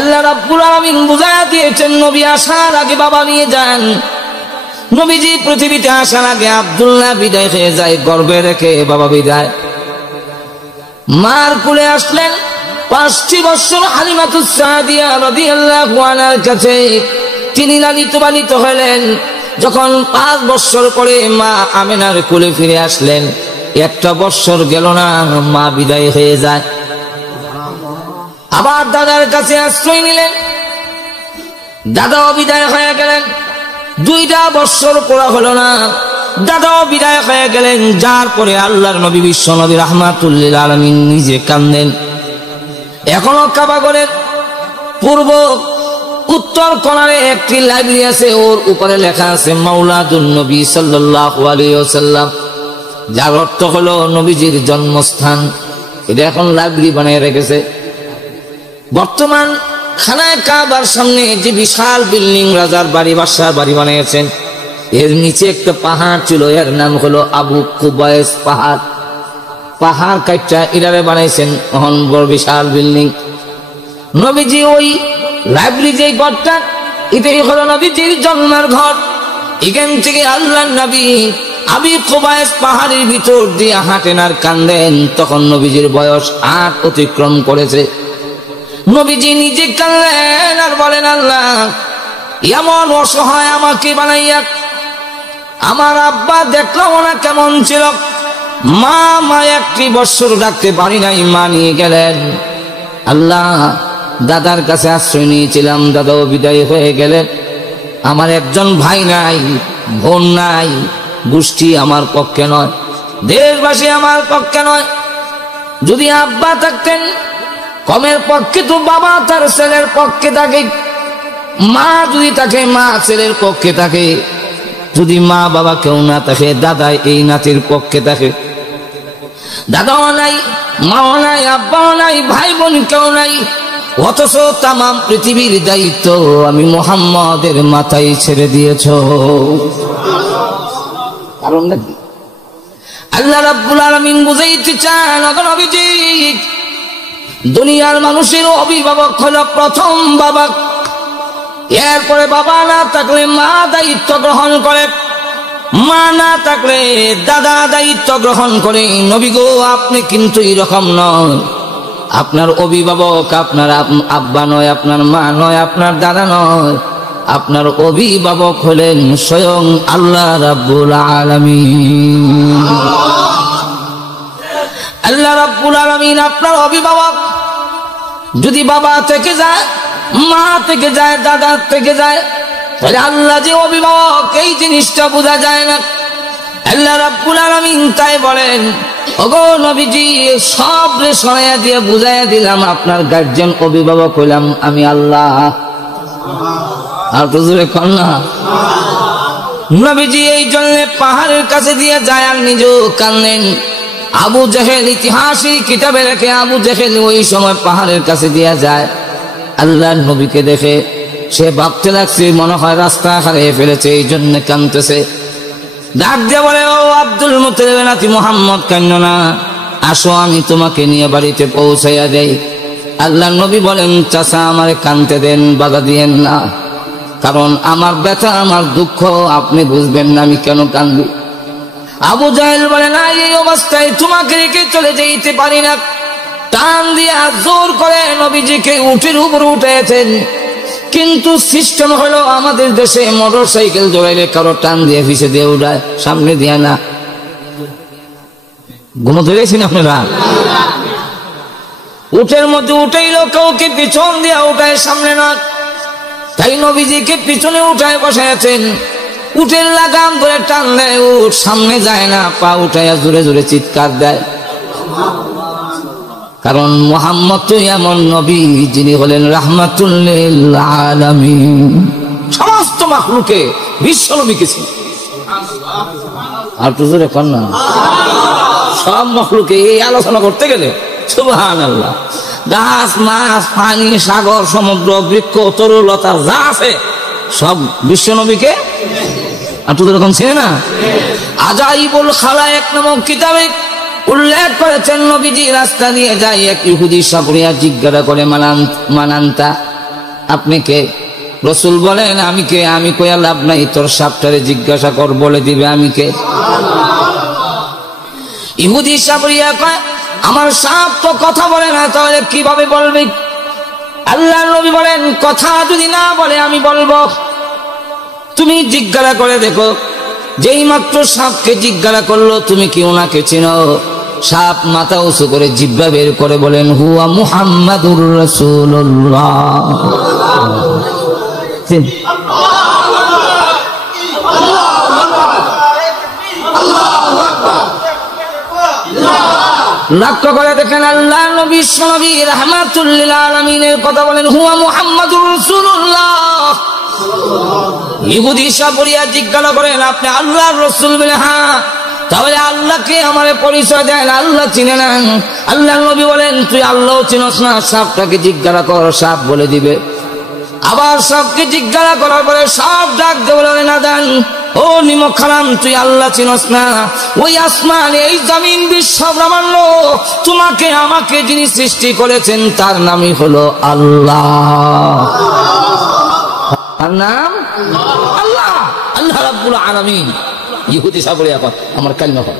আল্লাহ রাব্বুল আলামিন বুঝায়া দিয়েছেন নবী আসার আগে বাবা নিয়ে যান। নবীজি পৃথিবীতে আসার আগে আব্দুল্লাহ বিদায় হয়ে যায়, গর্ভে রেখে বাবা বিদায়। মার কোলে আসলেন 5টি বছর হালিমাতুস সাদিয়া রাদিয়াল্লাহু আনহার কাছে তিনি লালিত পালিত হলেন। যখন 5 বছর পরে মা আমেনার কোলে ফিরে আসলেন, 1টা বছর গেল না, মা বিদায় হয়ে যায়। আবার দাদার কাছে আশ্রয় নিলেন, দাদাও বিদায় হয়ে গেলেন। 2টা বছর পড়া হলো না, দাদাও বিদায় হয়ে গেলেন। যার পরে আল্লাহর নবী বিশ্ব নবী রাহমাতুল আলামিন নিজে কাঁদেন। এখনো কাবাগরের পূর্ব উত্তর কোণারে একটি লাইব্রেরি আছে, ওর উপরে লেখা আছে মাওলাদুন নবী সাল্লাল্লাহু আলাইহি ওয়াসাল্লাম, যার অর্থ হলো নবীজির জন্মস্থান। এটা এখন লাইব্রেরি বানিয়ে রেখেছে। বর্তমান খানায় কাবার সামনে যে বিশাল বিল্ডিং, রাজার বাড়ি, বাদশার বাড়ি বানিয়েছেন, এর নিচে একটা পাহাড় ছিল, এর নাম হলো আবু কুবাইস পাহাড়। পাহাড় কাইটা ইরারে বানাইছেন এখন বড় বিশাল বিল্ডিং। নবীজি ওই লাইব্রেরি যে ঘরটা, এটাই হলো নবীজির জন্মের ঘর। এখান থেকে আল্লাহর নবী আবু কুবাইস পাহাড়ের ভিতর দিয়ে হাঁটেন আর কান্দেন। তখন নবীজির বয়স 8 অতিক্রম করেছে। নবীজি নিজে কাঁদলেন আর বলেন, আল্লাহ এমন অসহায় আমাকে বানাইয়া, আমার আব্বা দেখলাম না কেমন ছিল, মা 1টি বছর ডাকতে পারি নাই, মা নিয়ে গেলেন। আল্লাহ দাদার কাছে আশ্রয় নিয়েছিলাম, দাদাও বিদায় হয়ে গেলেন। আমার একজন ভাই নাই, বোন নাই, গোষ্ঠী আমার পক্ষে নয়, দেশবাসী আমার পক্ষে নয়। যদি আব্বা থাকতেন কমের পক্ষে তো বাবা তার ছেলের পক্ষে থাকে, মা যদি থাকে মা ছেলের পক্ষে থাকে, যদি মা বাবা কেউ না থাকে দাদা এই নাতির পক্ষে থাকে। দাদাও নাই, মাও নাই, আব্বাও নাই, ভাই বোন কেউ নাই, অথচ তামাম পৃথিবীর দায়িত্ব আমি মুহাম্মাদের মাথায় ছেড়ে দিয়েছ। কারণ নাকি আল্লাহ রাব্বুল আলামিন বুঝাইতে চান, নবীজি দুনিয়ার মানুষের অভিভাবক হলো প্রথম বাবা, এরপরে বাবা না থাকলে মা দায়িত্ব গ্রহণ করে, মা না থাকলে দাদা দায়িত্ব গ্রহণ করে। নবী গো, আপনি কিন্তু এরকম নয়। আপনার অভিভাবক আপনার আব্বা নয়, আপনার মা নয়, আপনার দাদা নয়, আপনার অভিভাবক হলেন স্বয়ং আল্লাহ রাব্বুল আলামিন। আল্লাহ রাব্বুল আলামিন আপনার অভিভাবক। যদি বাবা থেকে যায়, মা থেকে যায়, দাদা থেকে যায়, তাহলে আল্লাহ যে অভিভাবক এই জিনিসটা বোঝা যায় না। আল্লাহ রাব্বুল আলামিন তাই বলেন, ওগো নবীজি সব রে সরাইয়া দিয়ে বুঝাইয়া দিলাম, আপনার গার্জিয়ান অভিভাবক হইলাম আমি আল্লাহ। আর তো জোরে কন্যা নবীজি এই জন্য পাহাড়ের কাছে দিয়ে যায় আর নিজেও কান্দেন। আবু জেহেল ইতিহাসের কিতাবে লেখে, আবু জেহেল ওই সময় পাহাড়ের কাছে দিয়ে যায়, আল্লাহর নবীকে দেখে সে ভাবতে লাগছে মনে হয় রাস্তা হারিয়ে ফেলেছে, এই জন্য কাঁদতেছে। ডাক দিয়ে বলে, ও আব্দুল মুত্তালিবের নাতি মুহাম্মদ, কান্নো না, আসো আমি তোমাকে নিয়ে বাড়িতে পৌঁছাইয়া দেই। আল্লাহর নবী বলেন, চাচা আমারে কাঁদতে দেন, বাধা দিয়েন না, কারণ আমার ব্যথা আমার দুঃখ আপনি বুঝবেন না, আমি কেন কাঁদবি। আবু জাহেল বলে, না এই অবস্থায় তোমাকে রেখে চলে যেতে পারি না। টান দিয়ে জোর করে নবীজিকে উটের উপর উঠেছেন, কিন্তু সিস্টেম হলো আমাদের দেশে মোটর সাইকেল দৌড়াইলে কারো টান দিয়ে পিছে দিয়ে উঠায়, সামনে দিয়ে না। ঘুমো ধরেছেন আপনারা? উটের মধ্যে উঠাইলো, কাউকে পিছন দিয়ে উঠায়, সামনে না। তাই নবীজিকে পিছনে উঠায় বসাইছেন, উটের লাগাম ধরে টান দেয়, উঠ সামনে যায় না, পা উঠাইয়া জোরে জোরে চিৎকার দেয়। কারণ মুহাম্মদ তো এমন নবী যিনি হলেন রাহমাতুল লিল আলামিন, সমস্ত মাখলুকে বিশ্ব নবী কে। আর তো জোরে কন্যা, সব মাখলুকে এই আলোচনা করতে গেলে সুবহানাল্লাহ, গাছ মাছ পানি সাগর সমুদ্র বৃক্ষ তরুলতা যা আছে সব বিশ্ব নবীকে। আর তো এরকম ছিল না। আজাইবুল খালায়েক নামক কিতাবে উল্লেখ করেছেন, নবীজি রাস্তা দিয়ে যায়, এক ইহুদি সাপুরিয়া জিজ্ঞাসা করে, মানান্তা আপনি কে? রসুল বলেন আমি কে? আমি কইয়া লাভ নাই, তোর সাপটারে জিজ্ঞাসা কর, বলে দিবে আমি কে। ইহুদি সাবরিয়া কয় আমার সাপ তো কথা বলে না, তাহলে কিভাবে বলবে? আল্লাহর নবী বলেন কথা যদি না বলে আমি বলবো। তুমি জিজ্ঞাসা করে দেখো, যেই মাত্র সাপকে জিজ্ঞাসা করলো তুমি কি ওনাকে চিনো? সাপ মাথা উঁচু করে জিহ্বা বের করে বলেন হুয়া মুহাম্মাদুর রাসূলুল্লাহ। লক্ষ্য করে দেখেন আল্লাহ নবী বিশ্বনবী রাহমাতুল লিল আলামিনের কথা বলেন হুয়া মুহাম্মাদুর রাসূলুল্লাহ। ইহুদি সাবরিয়া জিজ্ঞাসা করেন আপনি আল্লাহর রাসূল? বলে হ্যাঁ। তাহলে আল্লাহকে আমারে পরিচয় দেন, আল্লাহ চিনে নেন। আল্লাহ নবী বলেন তুই আল্লাহ চিনস না, সাপটাকে জিজ্ঞাসা কর, সাপ বলে দিবে। আবার সাপকে জিজ্ঞাসা করার পরে সাপ ডাক দিয়ে বলে না দেন, ও নিমক খারাম তুই আল্লাহ চিনস না? ওই আসমান এই জমিন বিশ্ব ব্রহ্মাণ্ড তোমাকে আমাকে যিনি সৃষ্টি করেছেন তার নামই হলো আল্লাহ। তার নাম আল্লাহ, আল্লাহ রাব্বুল আলামিন। ইহুদি সাবরিয়া কয় আমার কালিমা কর।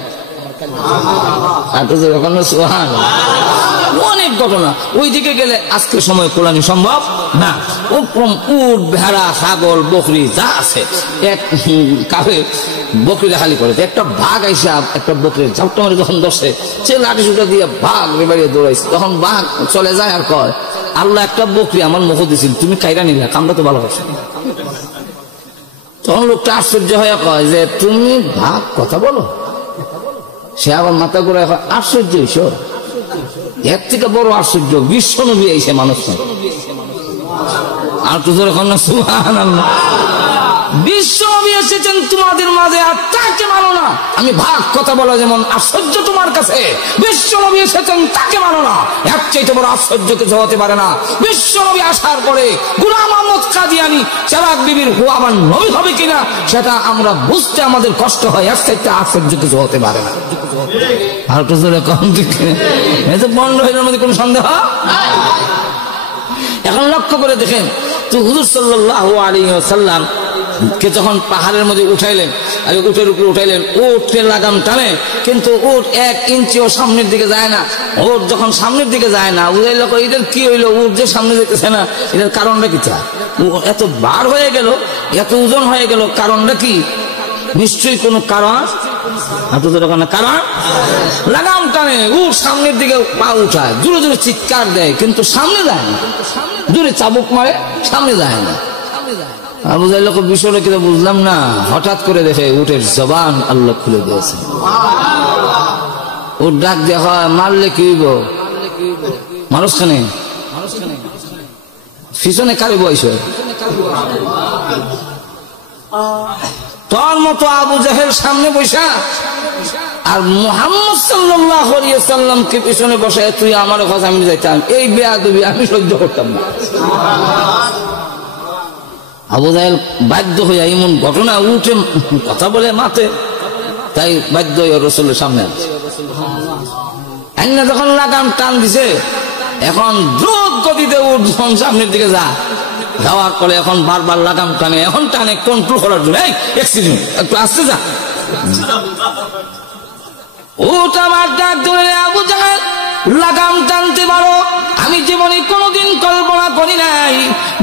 অনেক ঘটনা ওইদিকে গেলে আজকে সময় কোলানি সম্ভব না। উট ভেড়া ছাগল বকরি যা আছে এক কাফে বকরিরা খালি করে। একটা বাঘ আইসা একটা বকরির ঝাপটা মারে যখন ধরছে, সে লাঠি সুটা দিয়ে বাঘ বেরিয়ে দৌড়াইছে। তখন বাঘ চলে যায় আর কয় আল্লাহ একটা বকরি আমার মুখ দিছিল, তুমি কাইরা নিলে, কামটা তো ভালো হচ্ছে। তখন লোকটা আশ্চর্য হয়ে কয় যে তুমি ভাগ কথা বলো। সে আবার মাথা ঘুরে আশ্চর্য হইছো? এর থেকে বড় আশ্চর্য বিশ্ব নবী আইছে মানুষ। আর তো যখন সুবহানাল্লাহ, বিশ্ব নবী এসেছেন তোমাদের মাঝে আর তাকে মানো না। আমি ভাগ কথা বলা যেমন আশ্চর্য তোমার কাছে, বিশ্ব নবী এসেছেন তাকে মানো না, এর চাইতে বড় আশ্চর্য কিছু হতে পারে না। বিশ্ব নবী আসার পরে গোলাম আহমদ কাদিয়ানী চেরাগ বিবির হুয়া আমার নবী হবে কিনা সেটা আমরা বুঝতে আমাদের কষ্ট হয়, এর চাইতে আশ্চর্য কিছু হতে পারে না। আর তো কম বন্ধ হইলের মধ্যে কোন সন্দেহ? এখন লক্ষ্য করে দেখেন তো হুজুর সাল্লাল্লাহু আলাইহি ওয়াসাল্লাম কে যখন পাহাড়ের মধ্যে উঠাইলেন, উটের উপরে উঠাইলেন, উটের লাগাম টানে কিন্তু উট 1 ইঞ্চিও সামনের দিকে যায় না। উট যখন সামনের দিকে যায় না, উঠাইল এটার কি হইলো, উট যে সামনে যেতেছে না, এটার কারণটা কি? এত বার হয়ে গেল, এত ওজন হয়ে গেল, কারণটা কি? নিশ্চয়ই কোন কারণ। কারণ লাগাম টানে, উট সামনের দিকে পা উঠায়, জোরে জোরে চিৎকার দেয় কিন্তু সামনে যায় না, জোরে চাবুক মারে সামনে যায় না। আবু জাহেল বিষয়টা কিন্তু বুঝলাম না, হঠাৎ করে দেখে উটের জবান আল্লাহ খুলে দিয়েছে। উট ডাক দেখা মারলে কি হইব? মানুষ খানে পিছনে কারে বয়স তোর মতো আবু জাহেল সামনে বৈশা আর মুহাম্মদ সাল্লাল্লাহু আলাইহি ওয়াসাল্লামকে পিছনে বসায় তুই আমার কথা আমি যাইতাম, এই বেয়াদবি আমি সহ্য করতাম না। আবু জাহেল বাধ্য হইয়া এমন ঘটনা উঠে কথা বলে মাতে, তাই বাধ্য হইয়া রাসূলের সামনে আইনা যখন লাগাম টান দিছে, এখন দ্রুত গতিতে উঠ সামনের দিকে যাওয়ার পরে এখন বারবার লাগাম টানে, এখন টানে কন্ট্রোল করার জন্য, এই এক্সিডেন্ট একটু আসতে যা। ওটা আমার ডাক ধরে আবু জাহেল লাগাম টানতে পারো, আমি জীবনে কোনোদিন কল্পনা করি নাই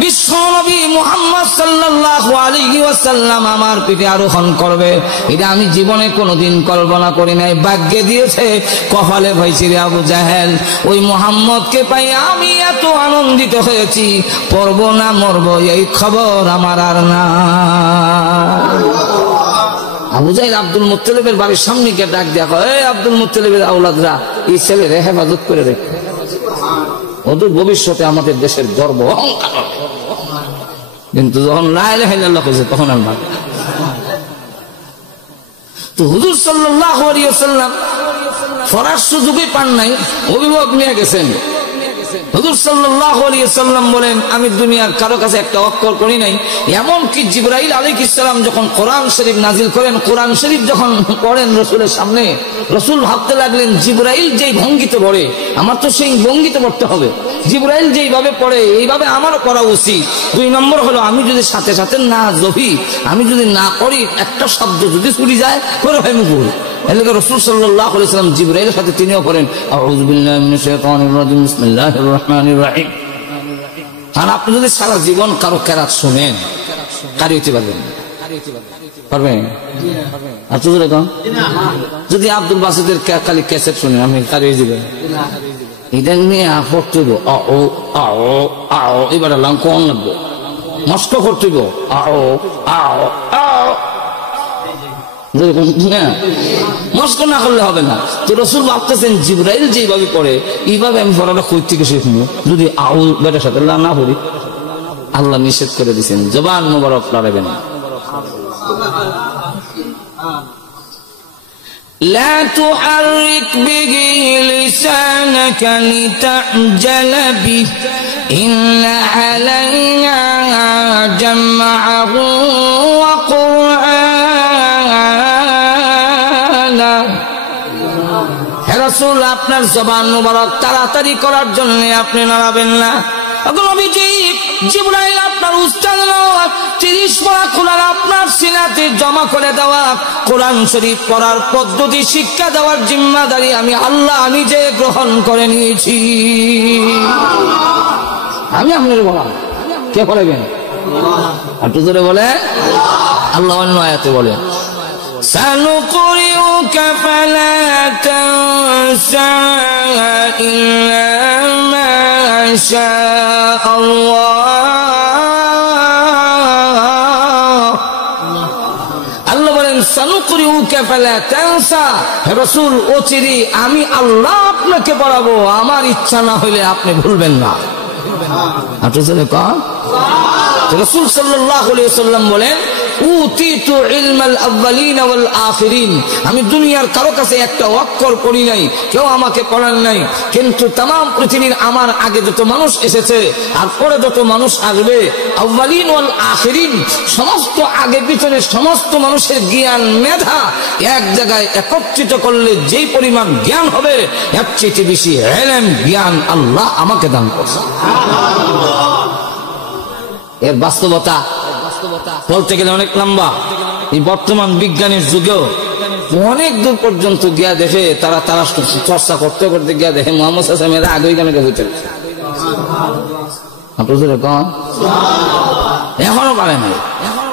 বিশ্ব নবী মুহাম্মদ সাল্লাল্লাহু আলাইহি ওয়াসাল্লাম আমার পিঠে আরোহণ করবে, এটা আমি জীবনে কোনোদিন কল্পনা করি নাই। ভাগ্যে দিয়েছে, কপালে হয়েছে রে আবু জাহেল, ওই মুহাম্মদকে পাই আমি এত আনন্দিত হয়েছি, পড়ব না মরব এই খবর আমার আর না। আবু জাহেল আব্দুল মুত্তালিবের বাড়ির সামনে গিয়ে ডাক দেয়া হয়, এই আব্দুল মুত্তালিবের আওলাদরা এই ছেলের হেফাজত করে রেখে, অদূর ভবিষ্যতে আমাদের দেশের গর্ব অহংকার। কিন্তু যখন লা ইলাহা ইল্লাল্লাহ কইছে তখন আর মানে। তো হুজুর সাল্লাল্লাহু আলাইহি ওয়াসাল্লাম ফরার সুযোগই পান নাই, অভিভাবক নিয়ে গেছেন। হুজুর সাল্লাল্লাহু আলাইহি ওয়াসাল্লাম বলেন, আমি দুনিয়ার কারো কাছে একটা অক্ষর করি নাই। এমনকি জিবরাইল আলাইহিস সালাম যখন কোরআন শরীফ নাজিল করেন, কোরআন শরীফ যখন পড়েন রাসূলের সামনে, রাসূল ভাবতে লাগলেন জিবরাইল যেই ভঙ্গিতে পড়ে আমার তো সেই ভঙ্গিতে পড়তে হবে, জিবরাইল যেইভাবে পড়ে এইভাবে আমারও করা উচিত। 2 নম্বর হলো আমি যদি সাথে সাথে না জপি, আমি যদি না করি, একটা শব্দ যদি ছুটি যায় করে হয় মুকুল। এলাকা রাসূল সাল্লাল্লাহু আলাইহি ওয়াসাল্লাম জিবরাইলের সাথে তিনিও পড়েন আউযু বিল্লাহি মিনাশ শাইতানির রাজিম বিসমিল্লাহির রহমানির রহিম। আর আপনি যদি সারা জীবন কারো কেরাত শুনেন, কারি হইতে পারবেন? পারবেন? আচ্ছা যেরকম যদি আব্দুল বাসিদের খালি ক্যাসেট শুনেন, আমি কারি হয়ে যাবেন? এটা নিয়ে পড়তে হইব, এবার আল্লাহ কোন লাগবে, নষ্ট করতে হইব, মস্ক না করলে হবে না। তো রাসূল ভাবতেছেন জিবরাইল যেভাবে পড়ে এইভাবে আমি পড়াটা কই থেকে শিখবো, যদি আউল বেটার সাথে না পড়ি। আল্লাহ নিষেধ করে দিয়েছেন, জবান মোবারক লড়াবেন না। لا تحرك به لسانك لتعجل به إن علينا جمعه وقرآنه। হে রাসূল, আপনার জবান মোবারক তাড়াতাড়ি করার জন্য আপনি নড়াবেন না। জিবরাইল আপনার উস্তাদ নয়, 30 পারা কোরআন আপনার সিনাতে জমা করে দেওয়া, কোরআন শরীফ পড়ার পদ্ধতি শিক্ষা দেওয়ার জিম্মাদারি আমি আল্লাহ নিজে গ্রহণ করে নিয়েছি। আমি আপনার বলাম, কে পড়াবেন? একটু জোরে বলে আল্লাহ অন্য আয়াতে বলে سنقرئك فلا تنسى إلا ما شاء الله। আল্লাহ বলেন সানুকরিউকা ফালা তানসা, হে রাসূল অচিরে আমি আল্লাহ আপনাকে পড়াবো, আমার ইচ্ছা না হইলে আপনি ভুলবেন না। আপনি বলে কোন রাসূল সাল্লাল্লাহু আলাইহি ওয়াসাল্লাম বলেন উতিতু ইলমাল আউয়ালিন ওয়াল আখিরিন, আমি দুনিয়ার কারো কাছে একটা অক্ষর পড়ি নাই, কেউ আমাকে পড়ান নাই, কিন্তু तमाम পৃথিবীর আমার আগে যত মানুষ এসেছে আর পরে যত মানুষ আসবে, আউয়ালিন ওয়াল আখিরিন সমস্ত আগে পিছনে সমস্ত মানুষের জ্ঞান মেধা এক জায়গায় একত্রিত করলে যেই পরিমাণ জ্ঞান হবে এর চেয়ে বেশি ইলম জ্ঞান আল্লাহ আমাকে দান করেছেন। এর বাস্তবতা বলতে গেলে অনেক লম্বা। এই বর্তমান বিজ্ঞানের যুগেও অনেক দূর পর্যন্ত গিয়া দেখে তারা চর্চা করতে করতে গিয়া দেখে মোহাম্মদ সাল্লাল্লাহু আগে গানকে হইতে এখনো পারে নাই।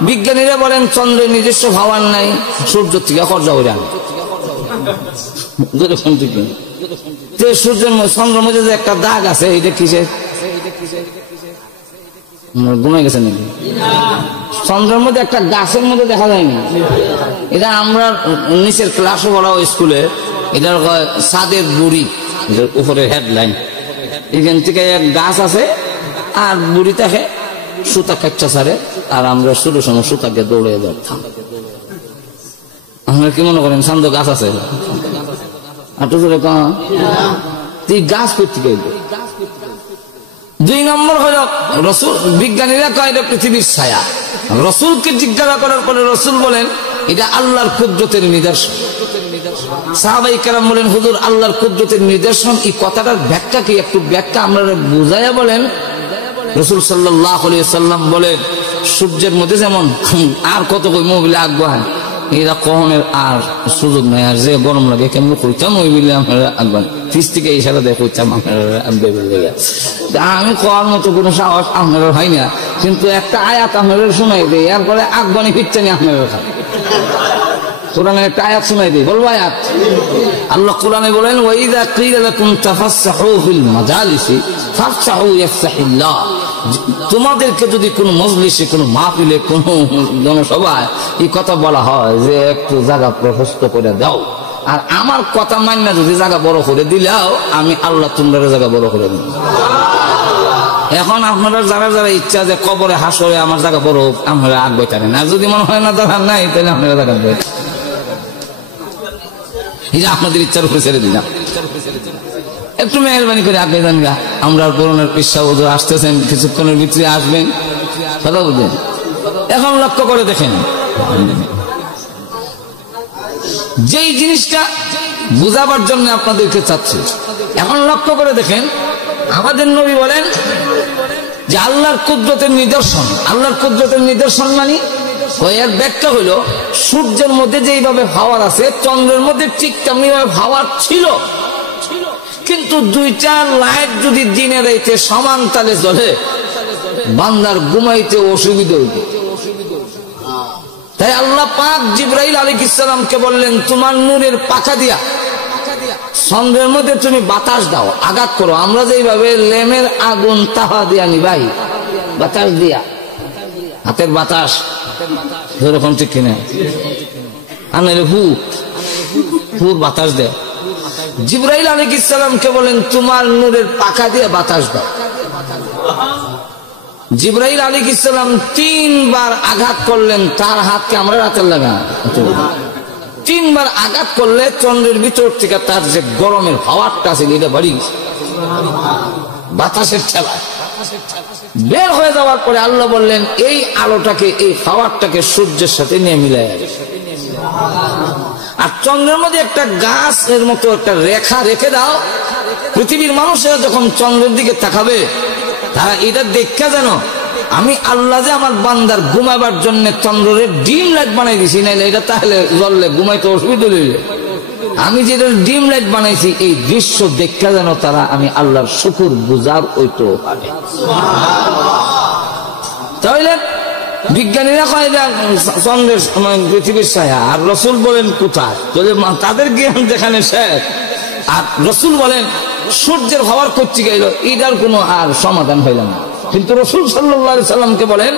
বিজ্ঞানীরা বলেন চন্দ্রের নিজস্ব ভাবার নাই, সূর্য থেকে খরচা করে আনে। সূর্যের চন্দ্রের মধ্যে যে একটা দাগ আছে, এটা কিসের? ঘুমাই গেছে নাকি? চন্দ্রের মধ্যে একটা গাছের মধ্যে দেখা যায় না, এটা আমরা নিচের ক্লাসে পড়াও স্কুলে, এটার সাদের বুড়ি, এটার উপরে হেডলাইন, এখান থেকে এক গাছ আছে আর বুড়ি থাকে সুতা কাচ্চা সারে, আর আমরা শুরু সময় সুতাকে দৌড়ে ধরতাম। আপনারা কি মনে করেন সান্দ গাছ আছে? তুই গাছ করতে গেলে 2 নম্বর হলো রসুল, বিজ্ঞানীরা কয় এটা পৃথিবীর ছায়া। রসুলকে জিজ্ঞাসা করার পরে রসুল বলেন এটা আল্লাহর কুদরতের নিদর্শন। সাহাবায়ে কেরাম বলেন হুজুর আল্লাহর কুদরতের নিদর্শন, এই কথাটার ব্যাখ্যা কি? একটু ব্যাখ্যা আমরা বুঝাইয়া বলেন। রসুল সাল্লাল্লাহু আলাইহি ওয়াসাল্লাম বলেন সূর্যের মধ্যে যেমন আর কত কই মোবিলে আগুন, এরা কখনের আর সুযোগ নাই, আর যে গরম লাগে কেমন কইতাম ওই মিলে আপনারা আগুন ফিস থেকে ইশারা দিয়ে কইতাম আমি করার মতো কোনো সাহস আপনার হয় না, কিন্তু একটা আয়াত আপনাদের শোনাই দেয়, এরপরে আগুনে ফিরতে নি আপনারা খান। কোরআনের একটা আয়াত শোনাই দেয়, বলবো আয়াত। আল্লাহ কোরআনে বলেন ওয়াইদা কিলা লাকুম তাফাসসাহু ফিল মাজালিসি ফাফসাহু ইয়াফসাহিল্লাহ, তোমাদেরকে যদি কোনো মজলিসে, কোনো মাহফিলে, কোনো জনসভায় এই কথা বলা হয় যে একটু জায়গা প্রশস্ত করে দাও, আর আমার কথা মান্য যদি জায়গা বড় করে দিলেও আমি আল্লাহ তোমরা জায়গা বড় করে দিই। এখন আপনারা যারা যারা ইচ্ছা যে কবরে হাসরে আমার জায়গা বড় হোক, আপনারা আগ বইতারেন, আর যদি মনে হয় না দরকার নাই তাহলে আপনারা জায়গা বই, এটা আপনাদের ইচ্ছার উপরে ছেড়ে দিলাম। একটু মেহরবানি করে আগে যান গা, আমরা করোনার পেশা হুজুর আসতেছেন, কিছুক্ষণের ভিতরে আসবেন, কথা বুঝলেন। এখন লক্ষ্য করে দেখেন, যেই জিনিসটা বুঝাবার জন্য আপনাদেরকে চাচ্ছি, এখন লক্ষ্য করে দেখেন, আমাদের নবী বলেন যে আল্লাহর কুদরতের নিদর্শন। আল্লাহর কুদরতের নিদর্শন মানে এর ব্যাখ্যা হলো, সূর্যের মধ্যে যেইভাবে পাওয়ার আছে, চন্দ্রের মধ্যে ঠিক তেমনি ভাবে পাওয়ার ছিল, কিন্তু দুইটা লাইট যদি দিনে রাইতে সমান তালে জ্বলে, বান্দার ঘুমাইতে অসুবিধা হইবে। তাই আল্লাহ পাক জিবরাইল আলাইহিস সালামকে বললেন, তোমার নূরের পাখা দিয়া চন্দ্রের মধ্যে তুমি বাতাস দাও, আঘাত করো। আমরা যেইভাবে লেমের আগুন তাহা দিয়া নিবাই, বাতাস দিয়া, হাতের বাতাস যেরকম, ঠিক কিনা, আর হুর বাতাস দেয়। জিবরাইল আলাইহিস সালামকে বলেন, তোমার নূরের পাখা দিয়ে বাতাস দাও। জিবরাইল আলাইহিস সালাম 3 বার আঘাত করলেন, তার হাতকে আমরা রাতের লাগা 3 বার আঘাত করলে চন্দ্রের ভিতর থেকে তার যে গরমের হাওয়াটা আছে এটা বাড়ি বাতাসের ঠেলা বের হয়ে যাওয়ার পরে আল্লাহ বললেন, এই আলোটাকে, এই হাওয়াটাকে সূর্যের সাথে নিয়ে মিলাই, আর চন্দ্রের মধ্যে একটা গাছের মতো একটা রেখা রেখে দাও। পৃথিবীর মানুষেরা যখন চন্দ্রের দিকে তাকাবে, তারা এটা দেখা যেন আমি আল্লাহ যে আমার বান্দার ঘুমাবার জন্য চন্দ্রের ডিম লাইট বানাই দিছি, না এটা তাহলে জ্বললে ঘুমাইতে অসুবিধা হইলে, আমি যেটা ডিম লাইট বানাইছি, এই দৃশ্য দেখা যেন তারা আমি আল্লাহর শুকর গুজার হইতে পারে। তাহলে বিজ্ঞানীরা কয় চন্দ্রের পৃথিবীর ছায়া, আর রসুল বলেন কোথায়, তাদের জ্ঞান যেখানে শেষ। আর রসুল বলেন সূর্যের হওয়ার করতে গেল, এটার কোনো আর সমাধান হইল না। কিন্তু রসুল সাল্লাল্লাহু আলাইহি সাল্লামকে বলেন,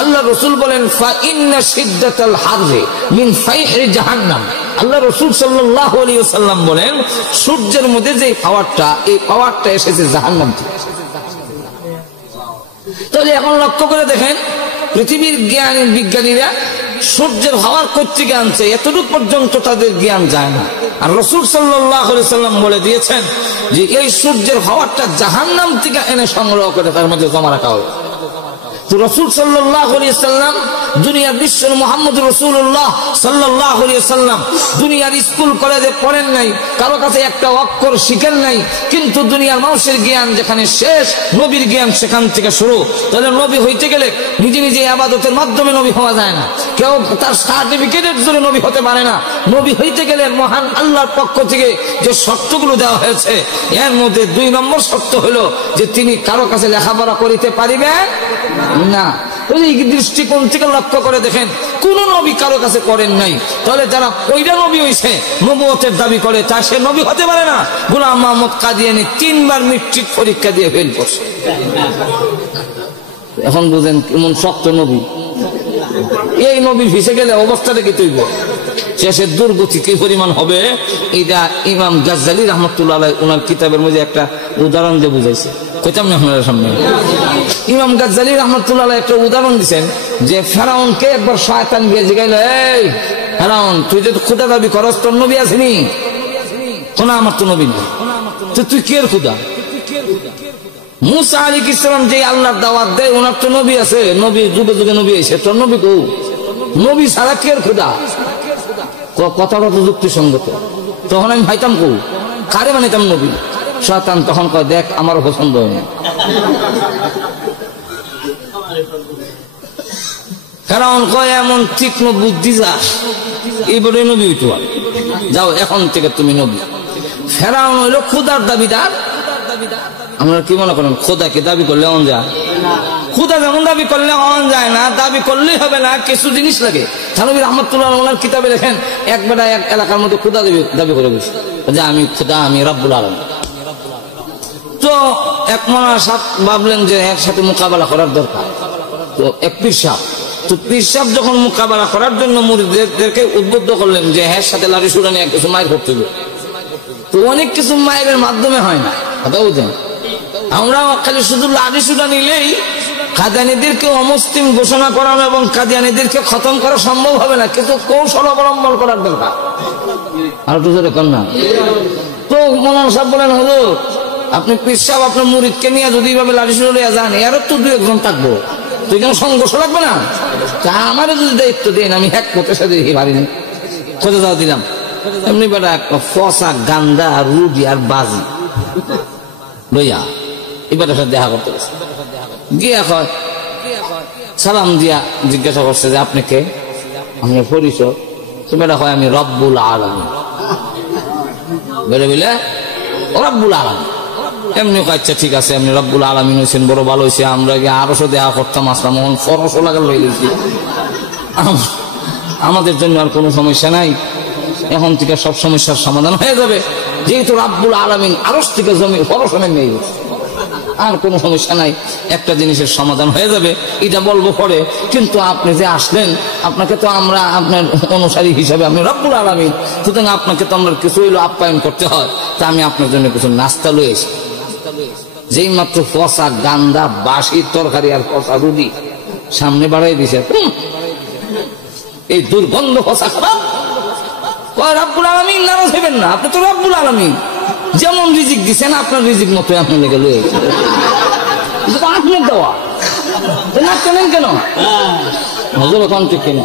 আল্লাহ রসুল বলেন, ফা ইন্না শিদ্দাতাল হাররি মিন ফাইহি জাহান্নাম। আল্লাহ রসুল সাল্লাল্লাহু আলাইহি ওয়াসাল্লাম বলেন, সূর্যের মধ্যে যে পাওয়ারটা, এই পাওয়ারটা এসেছে জাহান্নাম থেকে। তাহলে এখন লক্ষ্য করে দেখেন, পৃথিবীর জ্ঞানী বিজ্ঞানীরা সূর্যের হওয়ার কর্তৃক আনছে, এতটুকু পর্যন্ত তাদের জ্ঞান যায় না। আর রাসূল সাল্লাল্লাহু আলাইহি সাল্লাম বলে দিয়েছেন যে এই সূর্যের হওয়াটা জাহান্নাম থেকে এনে সংগ্রহ করে তার মধ্যে জমা রাখা হয়। তো রাসূল সাল্লাল্লাহু আলাইহি সাল্লাম, দুনিয়ার বিশ্ব মুহাম্মদ রাসূলুল্লাহ সাল্লাল্লাহু আলাইহি সাল্লাম দুনিয়ার স্কুল কলেজে পড়েন নাই, কারো কাছে একটা অক্ষর শিখেন নাই, কিন্তু দুনিয়ার মানুষের জ্ঞান যেখানে শেষ, নবীর জ্ঞান সেখান থেকে শুরু। তাহলে নবী হইতে গেলে নিজে নিজে ইবাদতের মাধ্যমে নবী হওয়া যায় না, কেউ তার সার্টিফিকেটের জন্য নবী হতে পারে না। নবী হইতে গেলে মহান আল্লাহর পক্ষ থেকে যে শর্তগুলো দেওয়া হয়েছে, এর মধ্যে 2 নম্বর শর্ত হলো যে তিনি কারো কাছে লেখাপড়া করিতে পারিবেন না। এই দৃষ্টিকোণ থেকে লক্ষ্য করে দেখেন, কোন নবী কারো কাছে করেন নাই। তাহলে যারা ওইটা নবী হইছে, নবুয়তের দাবি করে, তা সে নবী হতে পারে না। গোলাম মোহাম্মদ কাদিয়ানী 3 বার মেট্রিক পরীক্ষা দিয়ে ফেল করছে। এখন বুঝেন কেমন শক্ত নবী। এই নবী ফিসে গেলে অবস্থাটা কি তৈরি, শেষের দুর্গতি কি পরিমাণ হবে, এটা ইমাম গাজ্জালী রাহমাতুল্লাহ আলাইহি ওনার কিতাবের মধ্যে একটা উদাহরণ দিয়ে বুঝাইছে। কইতাম না আপনাদের সামনে, ইমাম গাজ্জালী রাহমাতুল্লাহ আলাইহি একটা উদাহরণ দিচ্ছেন যে ফেরাউনকে একবার শয়তান গিয়ে জিগাইল, এই ফেরাউন, তুই যে খোদা দাবি করস, তোর নবী আসেনি? কোন আমার তো নবী নেই, তো তুই কে খোদা? মুসা আলাইহিস সালাম যে আল্লাহর দাওয়াত দেয়, ওনার তো নবী আছে, নবী যুগে যুগে নবী আছে, তোর নবী কো? নবী ছাড়া কে খোদা? কথাটা তো যুক্তিসঙ্গত। তখন আমি ভাইতাম কো, কারে বানাইতাম নবী? শয়তান তখন কয়, দেখ আমার পছন্দ হয় না। কারণ কয় এমন তীক্ষ্ণ বুদ্ধি যা, এইবারে নবী হইতো, যাও এখন থেকে তুমি নবী। ফেরাউন হইল খোদার দাবিদার। আমরা কি মনে করেন খোদাকে দাবি করলে অন যায়? খোদা যেমন দাবি করলে অন যায় না, দাবি করলেই হবে না, কিছু জিনিস লাগে। থানবী রাহমাতুল্লাহ ওনার কিতাবে লেখেন, একবার এক এলাকার মধ্যে খোদা দাবি করে গেছে যে আমি খোদা, আমি রাব্বুল আলামিন। তো এক মৌলানা সাহেব ভাবলেন যে একসাথে মোকাবেলা করার দরকার। তো এক পীর সাহেব, তো পীর সাহেব যখন মোকাবেলা করার জন্য মুরিদদেরকে উদ্বুদ্ধ করলেন যে হ্যাঁ সাথে লাঠি সুরা নিয়ে কিছু মায়ের করতে হবে। তো অনেক কিছু মায়ের মাধ্যমে হয় না, কথা বুঝেন। আমরা খালি শুধু লাঠি সুরা নিলেই কাদিয়ানীদেরকে অমুসলিম ঘোষণা করানো এবং কাদিয়ানীদেরকে খতম করা সম্ভব হবে না, কিন্তু কৌশল অবলম্বন করার দরকার। আর তো কর না। তো মৌলানা সাহেব বলেন, হুজুর আপনি পীর সাহেব আপনার মুরিদকে নিয়ে যদি এইভাবে লাঠি শুনে যান, এরও তো দু একজন থাকবো, তো এখানে সংঘর্ষ লাগবে না? তা আমারও যদি দায়িত্ব দেন, আমি হ্যাক করতে সাথে পারিনি, কোথাও যাওয়া দিলাম। এমনি বেটা ফসা গান্দা রুডি আর বাজি লইয়া এবার সাথে দেখা করতে গেছে। গিয়া কয় সালাম দিয়া জিজ্ঞাসা করছে যে আপনি কে, আপনার পরিচয়? তো বেটা কয় আমি রব্বুল আলামিন। বেড়ে বলে রব্বুল আলামিন। এমনি আচ্ছা ঠিক আছে, আপনি রব্বুল আলামিন হয়েছেন, বড় ভালো হয়েছে। আমরা গিয়ে আরো দেখা করতাম, আসলাম এখন ফরসও লাগাল হয়ে গেছি। আমাদের জন্য আর কোনো সমস্যা নাই, এখন থেকে সব সমস্যার সমাধান হয়ে যাবে, যেহেতু রব্বুল আলামিন আরশ থেকে জমি ফরসনে নিয়ে গেছে, আর কোনো সমস্যা নাই, একটা জিনিসের সমাধান হয়ে যাবে, এটা বলবো পরে। কিন্তু আপনি যে আসলেন, আপনাকে তো আমরা আপনার অনুসারী হিসাবে, আপনি রব্বুল আলামিন, সুতরাং আপনাকে তো আমরা কিছু হইলো আপ্যায়ন করতে হয়। তা আমি আপনার জন্য কিছু নাস্তা লয়ে এসি। যেই মাত্র ফসা গান্দা বাসি তরকারি আর ফসা রুটি সামনে বাড়াই দিছে, এই দুর্গন্ধ ফসা খারাপ। রব্বুল আলামিন নারাজ হইবেন না, আপনি তো রব্বুল আলামিন, যেমন রিজিক দিচ্ছেন আপনার রিজিক মতো আপনার লেগে লয়ে আপনার দেওয়া না, কেনেন কেন হজর ওখান থেকে না?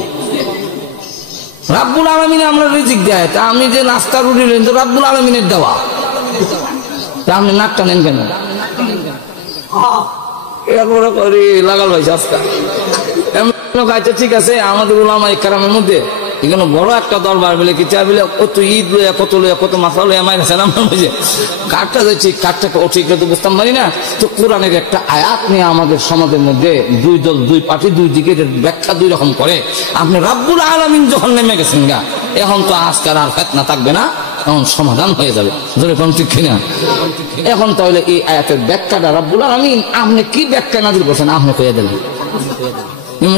রব্বুল আলামিন আমরা রিজিক দেয়, তা আমি যে নাস্তা রুটি লইন তো রব্বুল আলামিনের দেওয়া, তা আপনি নাক টানেন কেন? এরপরে করি লাগাল ভাই আজকা খাইতে। ঠিক আছে, আমাদের উলামা ইকরামের মধ্যে এখানে বড় একটা দরবার বলে কি চা বলে কত ঈদ লইয়া কত লইয়া কত মাথা লইয়া মাই গেছে, বুঝে কাঠটা যাচ্ছি কাঠটাকে ঠিক তো বুঝতাম পারি না। তো কোরআনের একটা আয়াত নিয়ে আমাদের সমাজের মধ্যে দুই দল দুই পার্টি দুই দিকে ব্যাখ্যা দুই রকম করে। আপনি রব্বুল আলামিন যখন নেমে গেছেন গা, এখন তো আজকাল আর ফিতনা থাকবে না, এখন সমাধান হয়ে যাবে, কোন ঠিক কিনা? এখন তাহলে এই আয়াতের ব্যাখ্যাটা রব্বুল আলামিন আপনি কি ব্যাখ্যা নাযিল করছেন আপনি কইয়া দিলেন।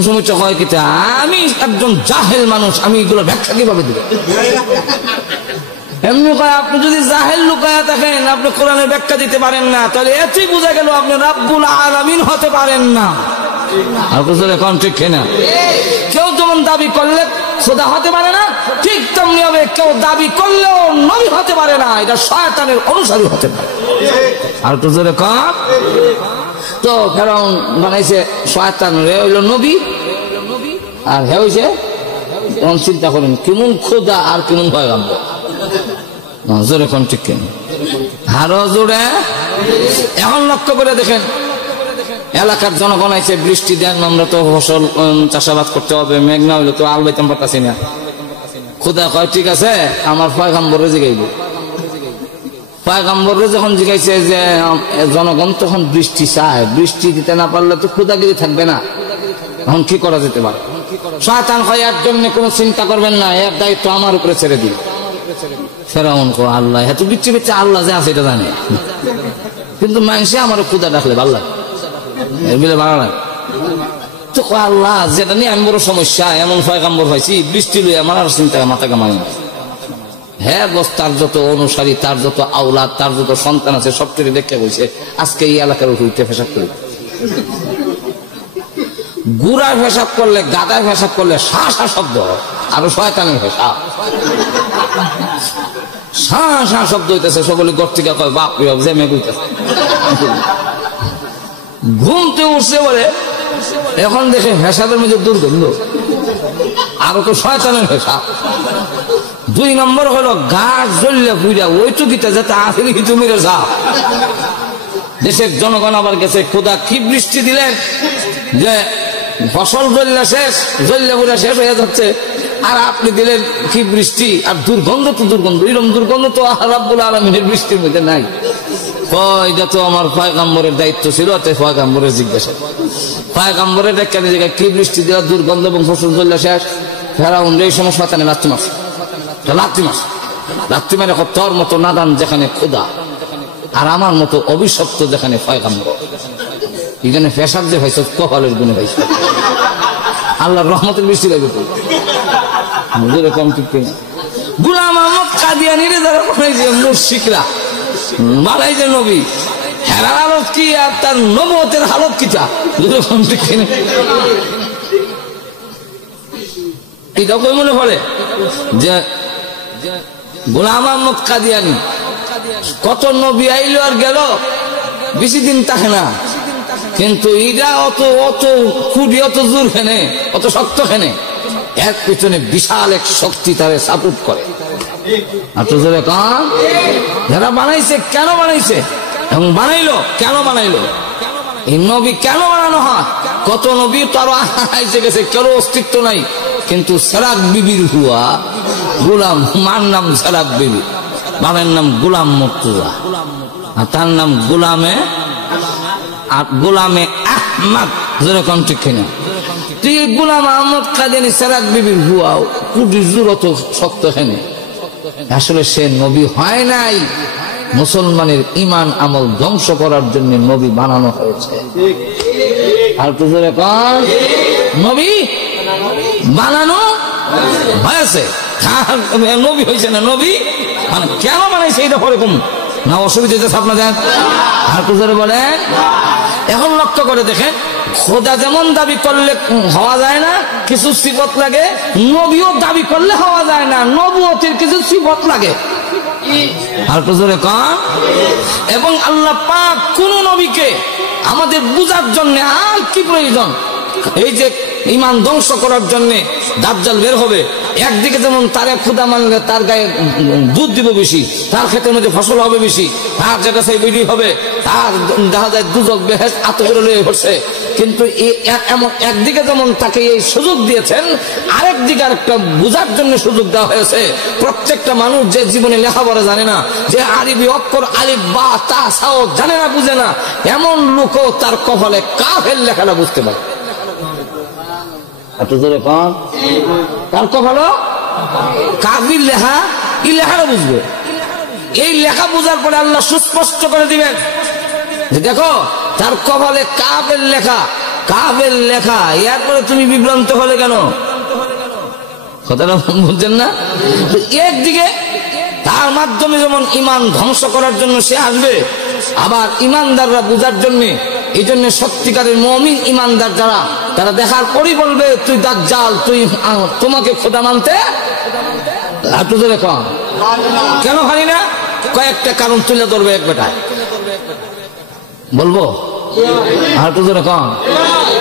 সমস্যা হয় কি, আমি একজন জাহেল মানুষ, আমি এগুলো ব্যাখ্যা কিভাবে দিব? এমনি কয় আপনি যদি জাহেল লুকায়া থাকেন, আপনি কোরআনের ব্যাখ্যা দিতে পারেন না, তাহলে এতেই বোঝা গেল আপনি রব্বুল আলামিন হতে পারেন না। আর কিছু এখন ঠিক কিনা? কেউ যেমন দাবি করলে খোদা হতে পারে না, ঠিক তেমনি হবে কেউ দাবি করলেও নবী হতে পারে না, এটা শয়তানের অনুসারী হতে পারে। আর তো জোরে কম। তো ফেরাউন বানাইছে শয়তান রে হইল নবী, আর হে হইছে, এখন চিন্তা করেন কেমন খোদা আর কেমন পয়গম্বর। জোরে কোন ঠিক কেন? আরো জোরে। এখন লক্ষ্য করে দেখেন, এলাকার জনগণ আইছে বৃষ্টি দেন, আমরা তো ফসল চাষাবাদ করতে হবে, মেঘ না হইলে তো আল বাইতাম পারতাছি না। খোদা কয় ঠিক আছে, আমার পয়গম্বরে জিগাইব। পয়গম্বরে যখন জিগাইছে যে জনগণ তখন বৃষ্টি চায়, বৃষ্টি দিতে না পারলে তো খোদাগিরি থাকবে না, এখন কি করা যেতে পারে? শয়তান কয় এর জন্য কোনো চিন্তা করবেন না, এর দায়িত্ব আমার উপরে ছেড়ে দিন। ফেরাউন কয় আল্লাহ এত বিচ্ছি বিচ্ছি, আল্লাহ যে আছে এটা জানে, কিন্তু মানুষে আমার খোদা ডাকলে ভালো লাগে, এর বিলে ভালো লাগে। তো কয় আল্লাহ যেটা নিয়ে আমি বড় সমস্যা, এমন পয়গম্বর পাইছি বৃষ্টি লই আমার আর চিন্তা মাথা কামাই না। হ্যাঁ বস, তার যত অনুসারী, তার যত আওলাদ, তার যত সন্তান আছে সব থেকে দেখে বলছে আজকে এই এলাকার উঠে পেশাব করি। গুড়ায় পেশাব করলে, গাদায় পেশাব করলে শা শা শব্দ, আরো শয়তানের পেশাব শা শা শব্দ হইতেছে। সকলে ঘর থেকে কয় বাপ জেমে কইতেছে। ঘুমতে উঠছে বলে এখন দেখে পেশাবের মধ্যে দুর্গন্ধ, আরো তো শয়তানের পেশাব। দুই নম্বর হলো গাছ জ্বললে পুইরা ওই চুকিতে যাতে আসলে কিছু মেরে যা। দেশের জনগণ আবার গেছে খোদা কি বৃষ্টি দিলেন যে ফসল জ্বললে শেষ, জ্বললে পুরা শেষ হয়ে যাচ্ছে, আর আপনি দিলেন কি বৃষ্টি, আর দুর্গন্ধ তো দুর্গন্ধ, এরকম দুর্গন্ধ তো রব্বুল আলামিনের বৃষ্টির মধ্যে নাই। এটা তো আমার পয়গম্বরের দায়িত্ব ছিল, তাই পয়গম্বরের জিজ্ঞাসা। পয়গম্বরের কেন জায়গায় কি বৃষ্টি দেওয়া, দুর্গন্ধ এবং ফসল জ্বললে শেষ। ফেরাউন এই সমস্যা তানে রাত্রি মাস, রাত্রি মারে তোর মতো নাদান যেখানে খোদা, আর আমার মতো অভিশপ্ত যেখানে পয়গম্বর। এখানে পেশাব যে ভাইস কপালের গুণে ভাইস, আল্লাহর রহমতের বৃষ্টি লাগবে তো কম ঠিক কিনা? গোলাম আহমদ কাদিয়ানীরে যারা বানাইছে মুশরিকরা, বানাইছে নবী, হেরার হালত কি আর তার নবুয়তের হালত কিটা, কম ঠিক কিনা? এটাও কই মনে পড়ে যে গোলাম আহমদ কাদিয়ানী কত নবী আইলো আর গেল, বেশি দিন থাকে না, কিন্তু এরা অত অত খুবই অত জোর খেনে, অত শক্ত খেনে, এর পিছনে বিশাল এক শক্তি তারে সাপোর্ট করে। যারা বানাইছে কেন বানাইছে এবং বানাইলো কেন বানাইলো, এই নবী কেন বানানো হয়? কত নবী তার আইসে গেছে, কারো অস্তিত্ব নাই, কিন্তু সেরাক বিবির হুয়া গোলাম, মার নাম সেরাক বিবি, বাবার নাম গোলাম মুর্তজা, আর তার নাম গোলামে আহমদ। যেরকম ঠিক কিনা? তুই গোলাম আহমদ কাদিয়ানী সেরাক বিবির হুয়া কুটি জুরত শক্ত হেনে, আসলে সে নবী হয় নাই, মুসলমানের ইমান আমল ধ্বংস করার জন্য নবী বানানো হয়েছে। আর তো যেরকম নবী বানানো হয়েছে, নবী হয়েছে না, নবী মানে কেন বানাইছে এটা পরকম না, অসুবিধা হচ্ছে আপনাদের। আর তো জোরে বলেন। এখন লক্ষ্য করে দেখেন, খোদা যেমন দাবি করলে হওয়া যায় না, কিছু সিফত লাগে, নবীও দাবি করলে হওয়া যায় না, নবুয়তের কিছু সিফত লাগে। আর তো জোরে কম। এবং আল্লাহ পাক কোন নবীকে আমাদের বুঝার জন্য আর কি প্রয়োজন, এই যে ইমান ধ্বংস করার জন্য দাজ্জাল বের হবে, একদিকে যেমন তারে খোদা মানলে তার গায়ে দুধ দিব বেশি, তার ক্ষেতের মধ্যে ফসল হবে বেশি, তার যেটা সেই বিড়ি হবে, তার দেখা যায় দুজক বেহেশত আতরে লয়ে পড়ছে, কিন্তু এমন একদিকে যেমন তাকে এই সুযোগ দিয়েছেন, আরেক দিকে আরেকটা বুঝার জন্য সুযোগ দেওয়া হয়েছে। প্রত্যেকটা মানুষ যে জীবনে লেখাপড়া জানে না, যে আরবি অক্ষর আলিফ বা তা সাও জানে না, বুঝে না, এমন লোকও তার কপালে কাফের লেখাটা বুঝতে পারে। তার কপালও কাফির লেখা, এই লেখাটা বুঝবে। এই লেখা বুঝার পরে আল্লাহ সুস্পষ্ট করে দিবেন যে দেখো তার কপালে কাফের লেখা, কাফের লেখা। এরপরে তুমি বিভ্রান্ত হলে কেন? কথাটা বুঝছেন না? একদিকে তার মাধ্যমে যেমন ইমান ধ্বংস করার জন্য সে আসবে, আবার ইমানদাররা বুঝার জন্য, এই জন্য সত্যিকারের মুমিন ইমানদার যারা, তারা দেখার পরই বলবে তুই দাজ্জাল, তুই তোমাকে খোদা মানতে কেন পারি না? কয়েকটা কারণ তুলে ধরবে এক বেটায়, বলবো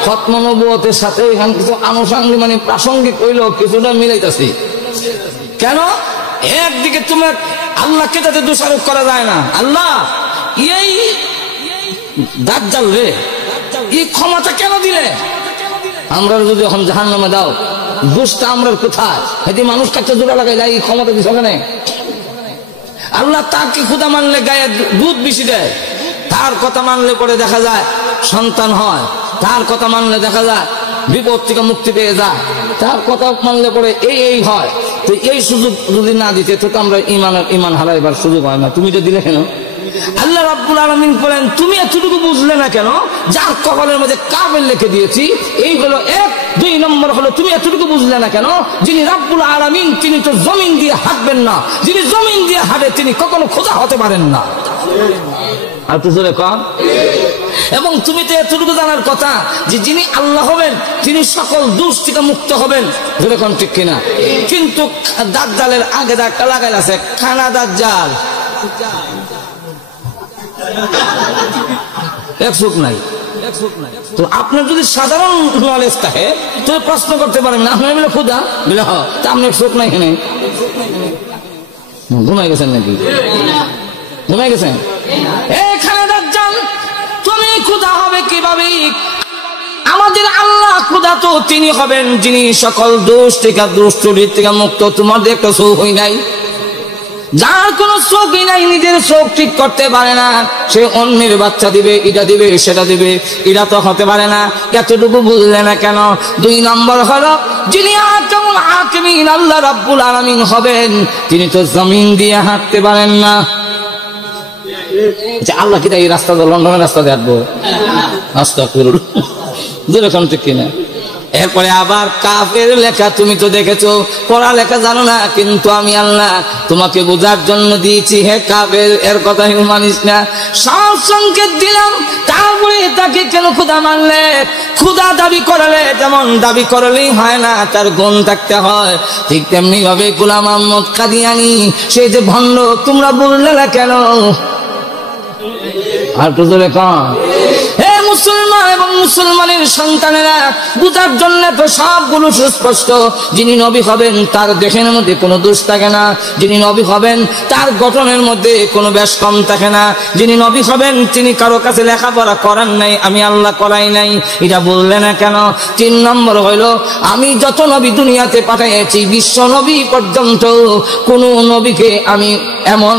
খতম নবুয়তের সাথে এখানে কিছু আনুষঙ্গিক মানে প্রাসঙ্গিক হইলেও কিছুটা মিলাইতেছি। কেন? একদিকে তোমার আল্লাহকে তাতে দোষারোপ করা যায় না, আল্লাহ এই দাজ্জাল রে এই ক্ষমতা কেন দিলে? আমরা যদি এখন জাহান্নামে দাও, দোষটা আমরা কোথায়? এটি মানুষ কাছে জোড়া লাগাই যায়, এই ক্ষমতা দিচ্ছে ওখানে। আল্লাহ তাকে খোদা মানলে গায়ে দুধ বেশি দেয়, তার কথা মানলে পরে দেখা যায় সন্তান হয়, তার কথা মানলে দেখা যায় বিপদ থেকে মুক্তি পেয়ে যায়, তার কথা মানলে পরে এই হয়। তো এই সুযোগ যদি না দিতে তো আমরা ইমান হারাইবার সুযোগ হয় না। তুমি তো দিলে কেন? আল্লাহ রাব্বুল আলামিন বলেন তুমি এতটুকু বুঝলে না কেন? যার কপালের মধ্যে কাফের লিখে দিয়েছি, এই হলো এক। দুই নম্বর হলো তুমি এতটুকু বুঝলে না কেন? যিনি রাব্বুল আলামিন তিনি তো জমিন দিয়ে হাঁটবেন না, যিনি জমিন দিয়ে হাঁটে তিনি কখনো খোদা হতে পারেন না। আর তো জোরে কম। এবং তুমি তো এতটুকু জানার কথা যে যিনি আল্লাহ হবেন তিনি সকল দোষ থেকে মুক্ত হবেন, যেরকম ঠিক কিনা? কিন্তু দাজ্জালের আগে একটা লাগাই আছে, খানা দাজ্জাল, এক সুখ নাই। তো আপনার যদি সাধারণ নলেজ থাকে তো প্রশ্ন করতে পারেন না, আপনার বলে খুদা বলে তা আপনার সুখ নাই, এখানে ঘুমাই গেছেন নাকি? ঘুমাই গেছেন? এখানে দাজ্জাল তুমি খুদা হবে কিভাবে? আমাদের আল্লাহ খুদা তো তিনি হবেন যিনি সকল দোষ থেকে, দোষ চরিত থেকে মুক্ত। তোমাদের একটা সুখ হই নাই, যার কোনো চোখই নাই, নিজের চোখ ঠিক করতে পারে না, সে অন্যের বাচ্চা দিবে, এটা দিবে সেটা দিবে, এটা তো হতে পারে না। এতটুকু বুঝলে না কেন? দুই নম্বর হলো যিনি আহকামুল হাকিমিন আল্লাহ রাব্বুল আলামিন হবেন তিনি তো জমিন দিয়ে হাঁটতে পারেন না। আল্লাহ কি তাই এই রাস্তা লন্ডনের রাস্তা দিয়ে হাঁটবো? আস্তাগফিরুল্লাহ, যেরকম ঠিক কিনা? এরপরে আবার কাফের লেখা তুমি তো দেখেছো, পড়া লেখা জানো না, কিন্তু আমি আল্লাহ তোমাকে বোঝার জন্য দিয়েছি। হে কাফের, এর কথা মানিস না, সব সংকেত দিলাম, তারপরে তাকে কেন খোদা মানলে? খোদা দাবি করলে যেমন দাবি করলেই হয় না, তার গুণ থাকতে হয়। ঠিক তেমনি ভাবে গোলাম আহমদ কাদিয়ানী সেই যে ভণ্ড, তোমরা বললে না কেন? আর তো জোরে কন। হে মুসলমান এবং মুসলমানের সন্তানেরা, বুঝার জন্য তো সবগুলো সুস্পষ্ট। যিনি নবী হবেন তার দেহের মধ্যে কোনো দোষ থাকে না, যিনি নবী হবেন তার গঠনের মধ্যে কোনো বেশ কম থাকে না, যিনি নবী হবেন তিনি কারো কাছে লেখাপড়া করান নাই, আমি আল্লাহ করাই নাই, এটা বললে না কেন? 3 নম্বর হইল, আমি যত নবী দুনিয়াতে পাঠাইছি বিশ্ব নবী পর্যন্ত কোন নবীকে আমি এমন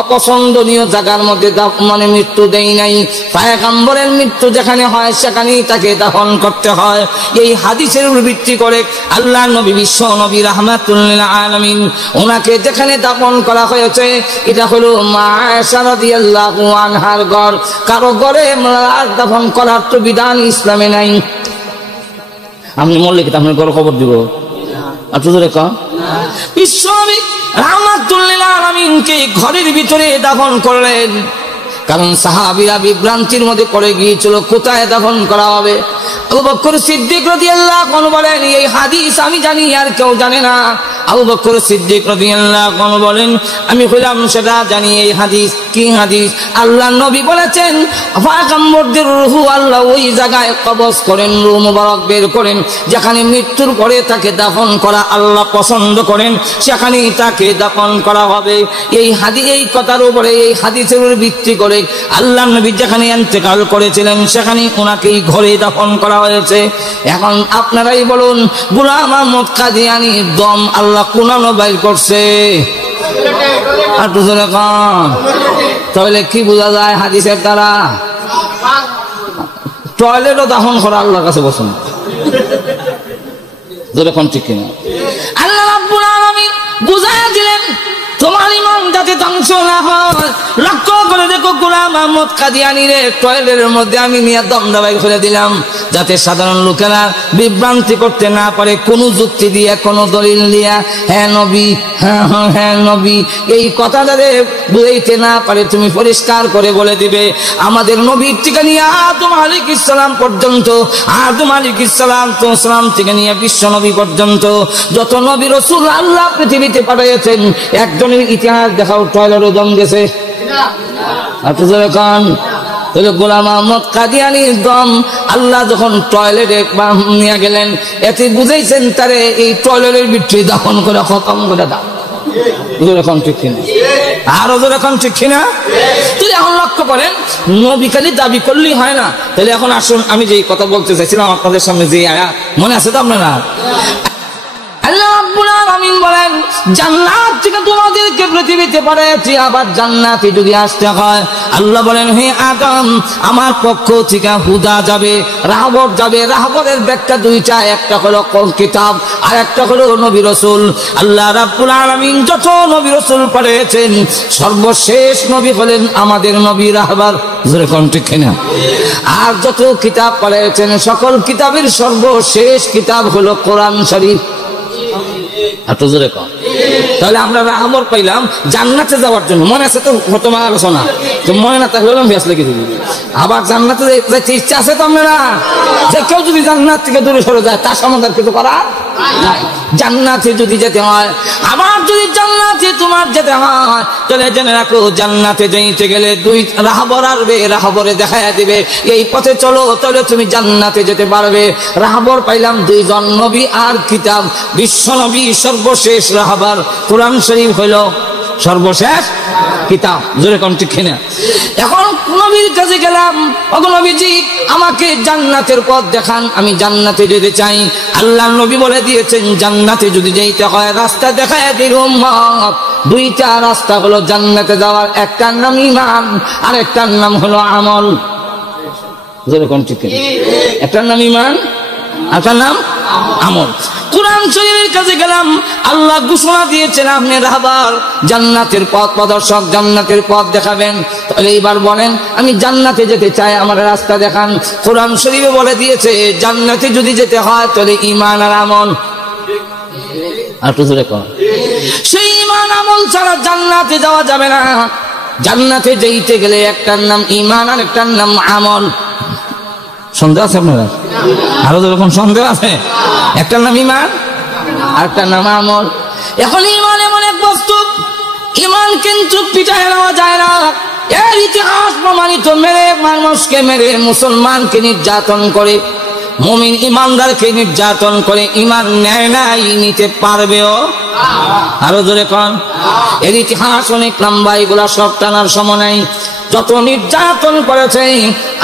অপছন্দনীয় জায়গার মধ্যে মানে মৃত্যু দেই নাই। পয়গম্বরের মৃত্যু যেখানে হয় সেখানেই তাকে দাফন করতে হয়। এই হাদিসের উপর ভিত্তি করে আল্লাহ নবী বিশ্ব নবী রাহমাতুল লিল আলামিন ওনাকে যেখানে দাফন করা হয়েছে এটা হলো মা আয়েশা রাদিয়াল্লাহু আনহার ঘর। কারো ঘরে লাশ দাফন করার তো বিধান ইসলামে নাই। আপনি মরলে কি আপনার ঘরে খবর দিব? আর তো রেখা বিশ্ব নবী রাহমাতুল লিল আলামিনকে ঘরের ভিতরে দাফন করলেন, কারণ সাহাবীরা বিভ্রান্তির মধ্যে পড়ে গিয়েছিল কোথায় দাফন করা হবে। আবু বকর সিদ্দিক রাদিয়াল্লাহু আনহু বলেন, এই হাদিস আমি জানি আর কেউ জানে না। আবু বকর সিদ্দিক রাদিয়াল্লাহু আনহু বলেন, আমি হলাম সেটা জানি। এই হাদিস কি হাদিস? আল্লাহর নবী বলেছেন পয়গম্বরদের রূহ আল্লাহ ওই জায়গায় কবজ করেন, রূহ মুবারক বের করেন, যেখানে মৃত্যুর পরে তাকে দাফন করা আল্লাহ পছন্দ করেন সেখানেই তাকে দাফন করা হবে। এই হাদিস, এই কথার উপরে, এই হাদিসের উপর ভিত্তি করে আল্লাহর নবী যেখানে ইন্তেকাল করেছিলেন সেখানে ওনাকেই ঘরে দাফন করা হয়েছে। এখন আপনারাই বলুন, গোলাম আহমদ কাদিয়ানীর দম আল্লাহ কোন বাইর করছে? আর তো তাহলে কি বোঝা যায় হাদিসের দ্বারা? টয়লেটও দাফন করা আল্লাহর কাছে পছন্দ। যেরকম ঠিক কিনা? আল্লাহ রাব্বুল আলামিন বুঝাইয়া দিলেন তোমার ইমান যাতে ধ্বংস না হয়। লক্ষ্য করে দেখো, গোলাম আহমদ কাদিয়ানীর টয়লেটের মধ্যে আমি নিয়ে দম দাবাই করে দিলাম, যাতে সাধারণ লোকেরা বিভ্রান্তি করতে না পারে কোনো যুক্তি দিয়ে, কোনো দলিল দিয়া হ্যাঁ নবী, হ্যাঁ হ্যাঁ নবী, এই কথা যাতে বুঝাইতে না পারে তুমি পরিষ্কার করে বলে দিবে আমাদের নবীর থেকে নিয়ে আদম আলাইহিস সালাম পর্যন্ত, আদম আলাইহিস সালাম থেকে নিয়ে বিশ্ব নবী পর্যন্ত যত নবী রাসূল আল্লাহ পৃথিবীতে পাঠিয়েছেন, একজনের ইতিহাস দেখাও টয়লেটে দম গেছে? তাহলে গোলাম আহমদ কাদিয়ানীর দম আল্লাহ যখন টয়লেটে নিয়ে গেলেন, এতে বুঝাইছেন তারে এই টয়লেটের ভিতরে দাফন করে খতম করে দাও। এখন ঠিক কিনা? আরো এখন ঠিক কিনা? তুই এখন লক্ষ্য করেন, নবী খালি দাবি করলেই হয় না। তাহলে এখন আসুন, আমি যেই কথা বলতে চাইছিলাম আপনাদের সামনে, যে আয়াত মনে আছে তো আপনারা? আল্লাহ রাব্বুল আলামিন বলেন, জান্নাত থেকে তোমাদেরকে পৃথিবীতে পাঠিয়েছি, আবার জান্নাতে যদি আসতে হয় আল্লাহ বলেন, হে আদম আমার পক্ষ থেকে হুদা যাবে, রাহবর যাবে। রাহবরের ব্যাখ্যা দুইটা, একটা হলো কিতাব আর একটা হলো নবী রাসূল। আল্লাহ রাব্বুল আলামিন যত নবী রাসূল পাঠিয়েছেন সর্বশেষ নবী হলেন আমাদের নবী রাহবর। যেরকম ঠিক কিনা? আর যত কিতাব পাঠিয়েছেন সকল কিতাবের সর্বশেষ কিতাব হলো কোরআন শরীফ। এত জোরে কম। তাহলে আমরা রাহবর পাইলাম জান্নাতে যাওয়ার জন্য। মনে আছে তো প্রথম আলোচনা? তো মনে না থাকলে ব্যাস লিখে দিবি। আবার জান্নাতে যাইতে ইচ্ছা আছে তো আপনারা? যে কেউ যদি জান্নাত থেকে দূরে সরে যায় তার সমাধান কিছু করা নাই। জান্নাতে যদি যেতে হয়, আবার যদি জান্নাতে তোমার যেতে হয়, তাহলে জেনে রাখো জান্নাতে যাইতে গেলে দুই রাহবর আসবে, রাহবরে দেখাইয়া দিবে এই পথে চলো, তাহলে তুমি জান্নাতে যেতে পারবে। রাহবর পাইলাম দুইজন, নবী আর কিতাব। বিশ্ব নবী সর্বশেষ রাহবর, কোরআন শরীফ হইল সর্বশেষ কিতাব। জোরে কোন ঠিক কিনা? এখন নবীর কাছে গেলাম, ওগো নবীজি আমাকে জান্নাতের পথ দেখান, আমি জান্নাতে যেতে চাই। আল্লাহর নবী বলে দিয়েছেন জান্নাতে যদি যাইতে হয় রাস্তা দেখায় দিল উম্মত। দুইটা রাস্তা হলো জান্নাতে যাওয়ার, একটার নাম ঈমান আর একটার নাম হলো আমল। জোরে কোন ঠিক কিনা? একটার নাম ঈমান, একটার নাম আমল। কোরআন শরীফের কাছে গেলাম, আল্লাহ ঘোষণা দিয়েছেন আপনি রাহবার, জান্নাতের পথ প্রদর্শক, জান্নাতের পথ দেখাবেন। তাহলে এইবার বলেন, আমি জান্নাতে যেতে চাই, আমার রাস্তা দেখান। কোরআন শরীফে বলে দিয়েছে জান্নাতে যদি যেতে হয় তাহলে ঈমান আর আমল। আর তো জোরে কর, সেই ঈমান আমল ছাড়া জান্নাতে যাওয়া যাবে না। জান্নাতে যেতে গেলে একটার নাম ঈমান আর একটার নাম আমল। সন্দেহ আছে আপনারা? আরো যেরকম সন্দেহ আছে, একটার নাম ঈমান আর একটার নাম আমল। এখন ঈমান এমন এক বস্তু, ঈমান কিন্তু পিটায় নেওয়া যায় না। এর ইতিহাস প্রমাণিত, মেরে মানুষকে মেরে মুসলমানকে নির্যাতন করে, মুমিন ইমানদারকে নির্যাতন করে, ঈমান নেয় নাই, নিতে পারবেও? আরো জোরে কোন। এর ইতিহাস অনেক লম্বা, এগুলা সব টানার সময় নাই। যত নির্যাতন করেছে,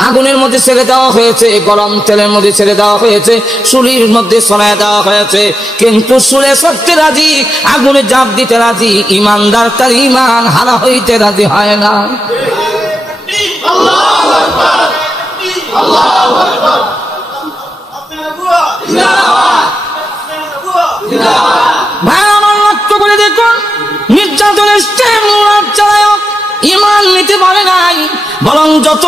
আগুনের মধ্যে ছেড়ে দেওয়া হয়েছে, গরম তেলের মধ্যে ছেড়ে দেওয়া হয়েছে, চুলির মধ্যে ছড়ায় দেওয়া হয়েছে, কিন্তু চুলে সরতে রাজি, আগুনে জাপ দিতে রাজি। ইমানদার তার ঈমান হারা হইতে রাজি হয় না। ভাই আমার লক্ষ্য করে দেখুন, নির্যাতনের চালায় ঈমান নিতে পারে নাই, বরং যত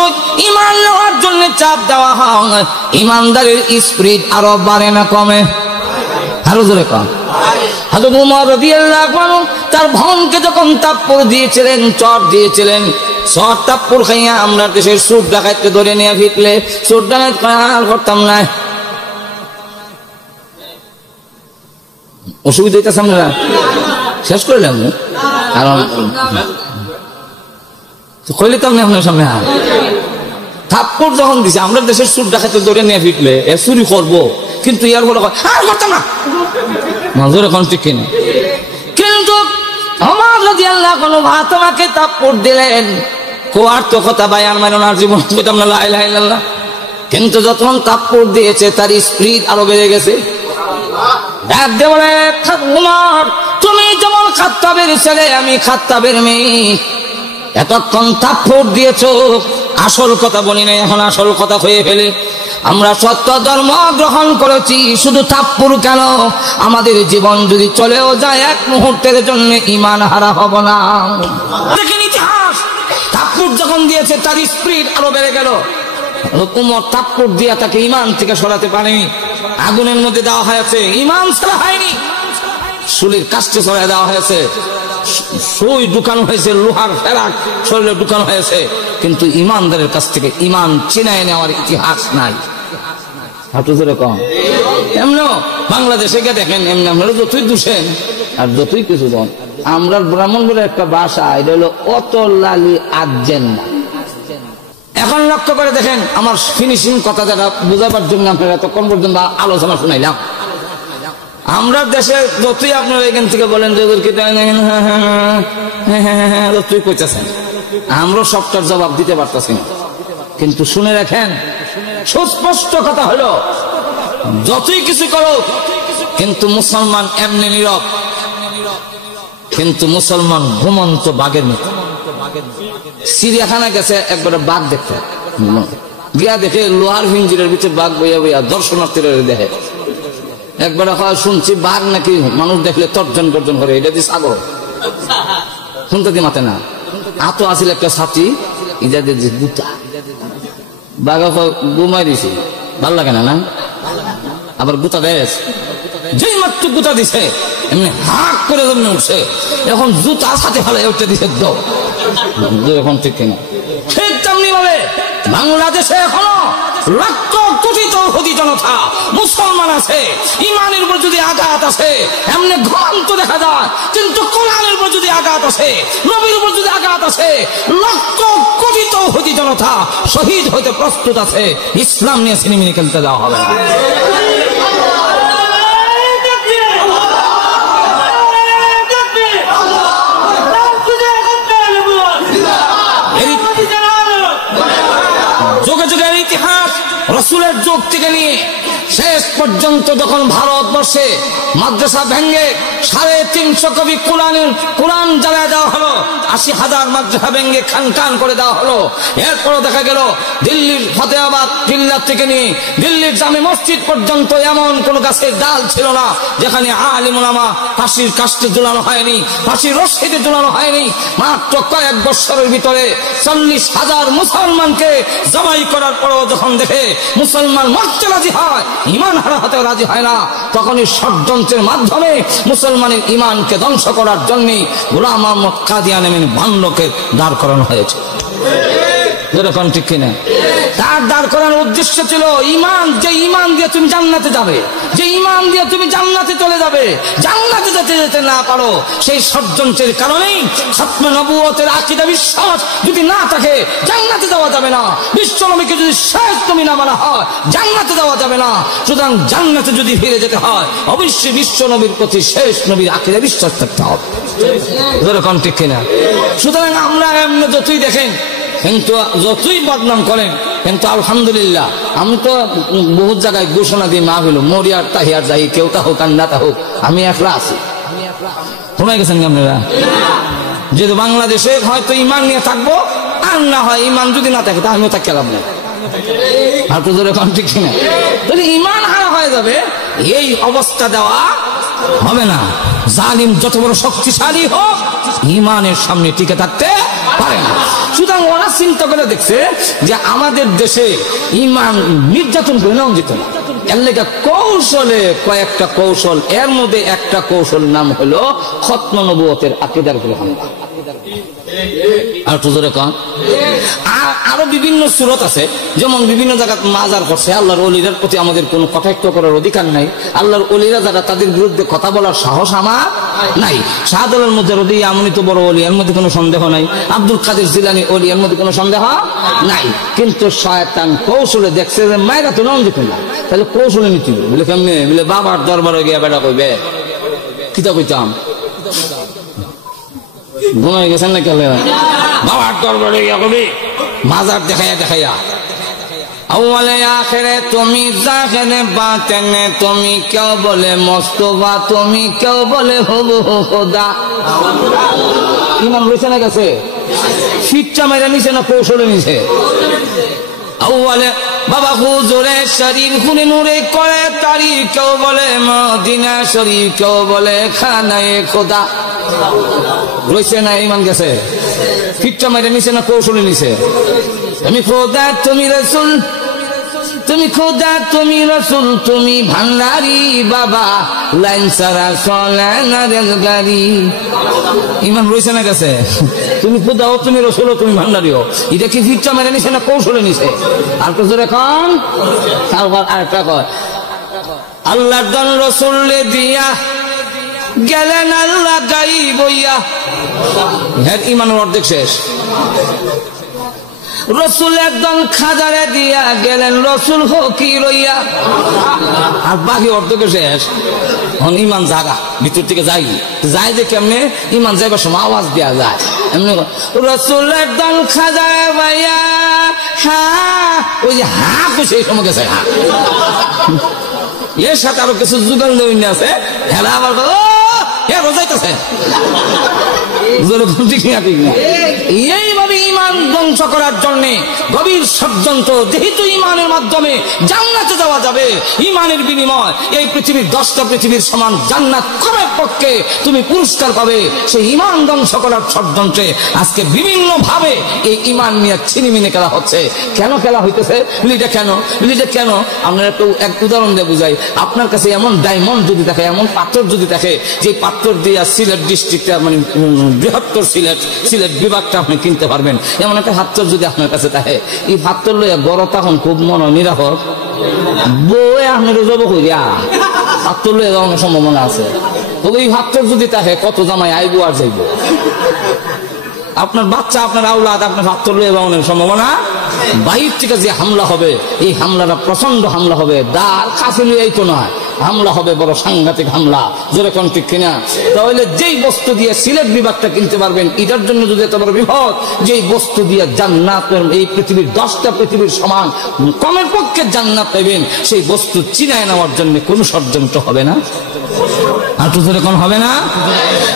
ঈমান নেওয়ার জন্য চাপ দেওয়া হয়, ঈমানদারের স্পিরিট আরো বাড়ে না কমে? আরো জোরে কম। হযরত ওমর রাদিয়াল্লাহু আনহু তার বোনকে যখন থাপ্পড় দিয়েছিলেন, চট দিয়েছিলেন, চট থাপ্পড় খাইয়া আমরা দেশের চোর ডাকাতকে ধরে নিয়ে ফিরলে চোর ডাকাত আর করতাম না। অসুবিধা হইতেছে, আমরা শেষ করলাম কারণ কইলিতাম না আপনার সামনে। থাপ্পড় যখন দিছে, আমরা দেশের চোর ডাকাতকে ধরে নিয়ে ফিরলে এ চুরি করবো, কিন্তু ইয়ার বলে আর করতাম না, নজর এখন ঠিক কিনা। কিন্তু ওমর রাদিয়াল্লাহু আনহু তোমাকে থাপ্পড় দিলেন, কোয়ার তো কথা ভাই আমার ওনার জীবন কইতাম না লা ইলাহা ইল্লাল্লাহ, কিন্তু যখন থাপ্পড় দিয়েছে তার স্পিরিট আরো বেড়ে গেছে। ওমর, তুমি যেমন খাত্তাবের ছেলে, আমি খাত্তাবের মেয়ে, এতক্ষণ থাপ্পড় দিয়েছো, আসল কথা বলি না, এখন আসল কথা হয়ে ফেলে। আমরা সত্য ধর্ম গ্রহণ করেছি, শুধু থাপ্পড় কেন, আমাদের জীবন যদি চলেও যায় এক মুহূর্তের জন্য ঈমান হারা হব না। দেখেন ইতিহাস, থাপ্পড় যখন দিয়েছে তার স্পিরিট আরো বেড়ে গেল। ওমর থাপ্পড় দিয়া তাকে ঈমান থেকে সরাতে পারেনি, আগুনের মধ্যে দেওয়া হয়েছে, ঈমান ছাড়া হয়নি, চুলের কাস্টে ছড়ায় দেওয়া হয়েছে, সুই ঢুকানো হয়েছে, লোহার ফেরাক শরীরে ঢুকানো হয়েছে, কিন্তু ইমানদারের কাছ থেকে ঈমান চিনায় নেওয়ার ইতিহাস নাই। কম এমন বাংলাদেশে গিয়ে দেখেন, এমনি আপনারা যতই দুষেন আর যতই কিছু দেন, আমরা ব্রাহ্মণদের একটা ভাষা, এটা হলো অত লালি আজেন না। এখন লক্ষ্য করে দেখেন, আমার ফিনিশিং কথা যেটা বোঝাবার জন্য আপনারা এতক্ষণ পর্যন্ত আলোচনা শুনাইলাম। আমরা দেশে যতই আপনারা এখান থেকে বলেন যে যতই কইতেছেন, আমরা সবটার জবাব দিতে পারতেছি না। কিন্তু শুনে রাখেন, সুস্পষ্ট কথা হলো, যতই কিছু করো, কিন্তু মুসলমান এমনি নীরব, কিন্তু মুসলমান ঘুমন্ত বাঘের মতো। চিড়িয়াখানা গেছে একবার বাঘ দেখতে, গিয়া দেখে লোহার হিঞ্জিরের ভিতরে বাঘ বইয়া বইয়া দর্শনার্থীরা দেখে। একবার শুনছি বাঘ নাকি মানুষ দেখলে তর্জন গর্জন করে, এটা দিয়ে সাগর শুনতে দি মাতে না। আতো আসিল একটা ছাতি, ইজা দিয়ে গুতা, বাঘ গুমাই দিছে, ভাল লাগে না, না আবার গুতা দেশ, যেই মাত্র গুতা দিছে এমনি হাক করে জন্য উঠছে, এখন জুতা সাথে ফেলে উঠতে দিছে, এখন ঠিক কিনা। ঠিক তেমনি ভাবে বাংলাদেশে এখনো লক্ষ কোটি তৌহিদি জনতা মুসলমান আছে, ইমানের উপর যদি আঘাত আছে এমনি ঘুমান্ত দেখা যায়, কিন্তু কোরআনের উপর যদি আঘাত আছে, নবীর উপর যদি আঘাত আছে, লক্ষ কোটি তৌহিদি জনতা শহীদ হইতে প্রস্তুত আছে। ইসলাম নিয়ে সিনেমিনি খেলতে দেওয়া হবে না। যুগে যুগের ইতিহাস, রসুলের যুগ থেকে নিয়ে শেষ পর্যন্ত যখন ভারতবর্ষে মাদ্রাসা ভেঙ্গে 350 কপি কোরআন জ্বালায় দেওয়া হলো, 80,000 মাদ্রাসা ভেঙ্গে খান করে দেওয়া হলো। এরপরও দেখা গেল দিল্লির ফতেহাবাদ কিল্লা থেকে নিয়ে দিল্লির জামে মসজিদ পর্যন্ত এমন কোন গাছের ডাল ছিল না যেখানে আলিম উলামা ফাঁসির কাস্টে ঝুলানো হয়নি, ফাঁসির রশিতে ঝুলানো হয়নি। মাত্র কয়েক বছরের ভিতরে 40,000 মুসলমানকে জবাই করার পরও যখন দেখে মুসলমান মরতে রাজি হয়, ইমান হারা হতে রাজি হয় না, তখনই ষড়যন্ত্রের মাধ্যমে মুসলমানের ইমানকে ধ্বংস করার জন্য গোলাম মোহাম্মদ কাদিয়ানী বান্ডকে দাঁড় করানো হয়েছে। যেরকম ঠিক কিনা? তার দাঁড় করানোর উদ্দেশ্য ছিল ইমান, যে ইমান দিয়ে তুমি জান্নাতে যাবে, যে ইমান দিয়ে তুমি জান্নাতে চলে যাবে। জান্নাতে যেতে না পারো, সেই ষড়যন্ত্রের কারণেই খতমে নবুয়তের আকীদা বিশ্বাস যদি না থাকে জান্নাতে যাওয়া যাবে না। বিশ্ব নবীকে যদি শেষ তুমি না মানা হয় জান্নাতে যাওয়া যাবে না। সুতরাং জান্নাতে যদি ফিরে যেতে হয় অবশ্যই বিশ্ব নবীর প্রতি শেষ নবীর আকীদা বিশ্বাস থাকতে হবে। যেরকম ঠিক কিনা? সুতরাং আমরা এমনি যতই দেখেন, কিন্তু যতই বদনাম করেন, কিন্তু আলহামদুলিল্লাহ আমি তো বহুত জায়গায় ঘোষণা দিয়ে মাহফিল মরিয়ার তাহিয়ার যাই, কেউ তা হোক আর না তা হোক, আমি একলা আছি। শোনা গেছেন আপনারা? যেহেতু বাংলাদেশে হয়তো ইমান নিয়ে থাকবো, আর না হয় ইমান যদি না থাকে তা আমিও থাকতে লাভ নেই। আর তো ধরে ঠিক কিনা? যদি ইমান হারা হয়ে যাবে, এই অবস্থা দেওয়া হবে না। জালিম যত বড় শক্তিশালী হোক ইমানের সামনে টিকে থাকতে পারে না। সুতরাং ওরা চিন্তা করে দেখছে যে আমাদের দেশে ইমান নির্যাতন করে নাও যেত না, এর লেগে কৌশলে কয়েকটা কৌশল, এর মধ্যে একটা কৌশল নাম হলো খতমে নবুয়তের আকীদার উপরে হামলা। আর তো জোরে কন। আরো বিভিন্ন সূরত আছে, যেমন বিভিন্ন জায়গায় মাজার করছে। আল্লাহর ওলিদের প্রতি আমাদের কোনো কটাক্ষ করার অধিকার নাই। আল্লাহর ওলিরা যারা, তাদের বিরুদ্ধে কথা বলার সাহস আমার নাই। শাহজালাল মুজাররদি এমনই তো বড় ওলি, এর মধ্যে কোনো সন্দেহ নাই। আব্দুল কাদের জিলানী ওলি, এর মধ্যে কোনো সন্দেহ নাই। কিন্তু শয়তান কৌশলে দেখছে যে মায়েরা তো নাম যেত না, তাহলে কৌশলে নিতে বলে কেমনে? বলে বাবার দরবারে গিয়া বেটা কইবে কিতা কইতাম, ঘুমাই গেছেন না কেলে? বাবার দরবারে গিয়া কবি মাজার দেখাইয়া আউয়ালে আখিরে তুমি জাহেরে বাতেনে, তুমি কেউ বলে মোস্তফা, তুমি কেউ বলে হবু খোদা। ইমাম রয়েছে না গেছে? ফিটটা মেরে নিছে না কৌশলে নিছে? আউয়ালে বাবা হুজুরে শরীফ খুনে নূরে করে তারি, কেউ বলে মদিনা শরীফ, কেউ বলে খানায়ে খোদা। রয়েছে না ইমান গেছে? ফিটটা মেরে নিছে না কৌশলে নিছে? তুমি খোদা তুমি রাসূল, তুমি খোদা তুমি রাসূল, তুমি ভান্ডারি বাবা, লাইন সারা চলে না রেলগাড়ি। ইমান রয়েছে না গেছে? তুমি খোদাও, তুমি রাসূলও, তুমি ভান্ডারিও। এটা কি ফিটটা মেরে নিছে না কৌশলে নিছে? আর তো জোরে কন। আরেকটা কয়, আল্লাহর দন রাসূলে দিয়া গেলেন আল্লাহ গায়েব হইয়া। হ্যাঁ, ইমানের অর্ধেক শেষ। রসুল একদম খাজারে দিয়া গেলেন রসুল ফকির হইয়া, আর বাকি অর্ধেক শেষ। ইমান জাগা ভিতর থেকে যাই যে কেমনে? ইমান যাইবার সময় আওয়াজ দেওয়া যায় এমনি, রসুল একদম খাজারে ভাইয়া হা, ওই যে হা খুশি এই সময় গেছে। হা এর সাথে আরো কিছু যুগাল নবীন আছে, হেলা আবার রোজাইতেছে। এইভাবে ইমান ধ্বংস করার জন্য গভীর ষড়যন্ত্র। যেহেতু ইমানের মাধ্যমে জান্নাতে যাওয়া যাবে, ইমানের বিনিময় এই পৃথিবীর 10টা পৃথিবীর সমান জান্নাত করার পক্ষে তুমি পুরস্কার পাবে, সেই ইমান ধ্বংস করার ষড়যন্ত্রে আজকে বিভিন্ন ভাবে এই ইমান নিয়ে ছিনিমিনি খেলা হচ্ছে। কেন খেলা হইতেছে? কেন? আমরা এক উদাহরণ দিয়ে বুঝাই। আপনার কাছে এমন ডায়মন্ড যদি থাকে, এমন পাথর যদি থাকে, যে পাথর দিয়ে সিলেট ডিস্ট্রিক্টটা, মানে বৃহত্তর সিলেট বিভাগটা আপনি কিনতে পারবেন, এমন একটা পাথর যদি আপনার কাছে থাকে, এই পাথর লইয়া গড় তখন খুব মনে নিরাপদ বই আপনি রোজব করিয়া পাথর লইয়া যাওয়ার সম্ভাবনা আছে। তবে এই পাথর যদি থাকে, কত জামাই আইব আর যাইব। আপনার বাচ্চা, আপনার আওলাদ, আপনার পাথর লইয়া যাওয়ার সম্ভাবনা। বাইর থেকে যে হামলা হবে, এই হামলাটা প্রচন্ড হামলা হবে। দাঁড় কাছে লইয়াই তো নয়, হামলা হবে বড় সাংঘাতিক হামলা, জোরে কোন ঠিক কিনা? তাহলে যেই বস্তু দিয়ে সিলেট বিভাগটা কিনতে পারবেন, এটার জন্য যদি এত বড় বিপদ, যেই বস্তু দিয়ে জান্নাত এই পৃথিবীর 10টা পৃথিবীর সমান কমের পক্ষে জান্নাত পাবেন, সেই বস্তু চিনায় নেওয়ার জন্য কোনো ষড়যন্ত্র হবে না, আর তো জোরে কোন হবে না?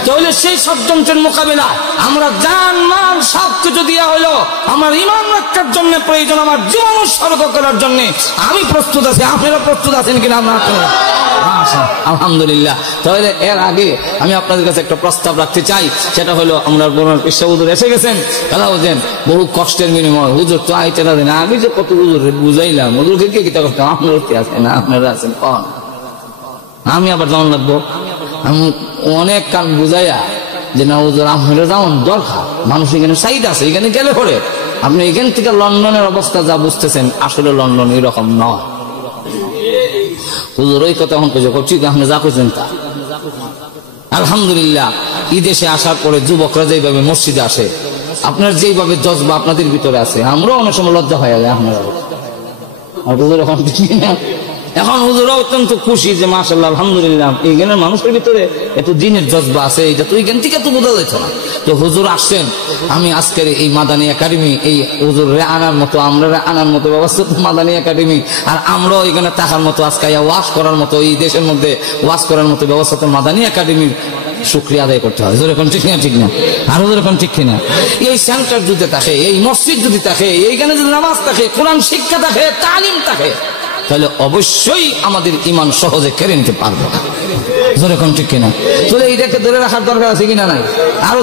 তাহলে সেই ষড়যন্ত্রের মোকাবেলা আমরা জান মাল সব কিছু দিয়া হলো, আমার ঈমান রক্ষার জন্য প্রয়োজন, আমার জীবন উৎসর্গ করার জন্য আমি প্রস্তুত আছি। আপনারা প্রস্তুত আছেন কিনা? আমরা আলহামদুলিল্লাহ। তাহলে এর আগে আমি আপনাদের কাছে একটা প্রস্তাব রাখতে চাই, সেটা হলো আমরা বোনার পেশা হুজুর এসে গেছেন, খেলা বুঝেন বহু কষ্টের বিনিময় হুজুর তো আইতে না দেন, আমি যে কত হুজুর বুঝাইলাম, হুজুরকে কে কিতা করতাম, আপনারা আছেন, আপনারা আছেন কন, আমি আবার যেমন লাগবো, আমি অনেক কান বুঝাইয়া যে না হুজুর আপনারা যেমন দরকার, মানুষ এখানে সাইড আছে, এখানে গেলে পরে আপনি এখান থেকে লন্ডনের অবস্থা যা বুঝতেছেন, আসলে লন্ডন এরকম নয়। হুজুর ওই কথা এখন ঠিক আপনি যা করছেন তা। আলহামদুলিল্লাহ, এই দেশে আসার পরে যুবকরা যেভাবে মসজিদে আসে, আপনার যেভাবে জজবা আপনাদের ভিতরে আছে, আমরাও অনেক সময় লজ্জা হয়ে যায় আপনারা। হুজুর এখন এখন হুজুরা অত্যন্ত খুশি যে মাশাআল্লাহ আলহামদুলিল্লাহ এইখানের মানুষের ভিতরে এত দিনের জজবা আছে, এটা তো এইখান থেকে তো বোঝা যেত না। তো হুজুর আসছেন, আমি আজকের এই মাদানী একাডেমি এই হুজুরে আনার মতো, আমরা আনার মতো ব্যবস্থা তো মাদানী একাডেমি, আর আমরাও এখানে থাকার মতো, আজকে ওয়াজ করার মতো, এই দেশের মধ্যে ওয়াজ করার মতো ব্যবস্থা তো মাদানী একাডেমির শুকরিয়া আদায় করতে হয়। যেরকম ঠিক না? ঠিক না? আরো যেরকম ঠিক কিনা? এই সেন্টার যদি থাকে, এই মসজিদ যদি থাকে, এইখানে যদি নামাজ থাকে, কোরআন শিক্ষা থাকে, তালিম থাকে, তাহলে অবশ্যই আমাদের ঈমান সহজে কেড়ে নিতে পারবো। যেরকম ঠিক কিনা? তাহলে এইটাকে ধরে রাখার দরকার আছে কিনা? নাই? আরো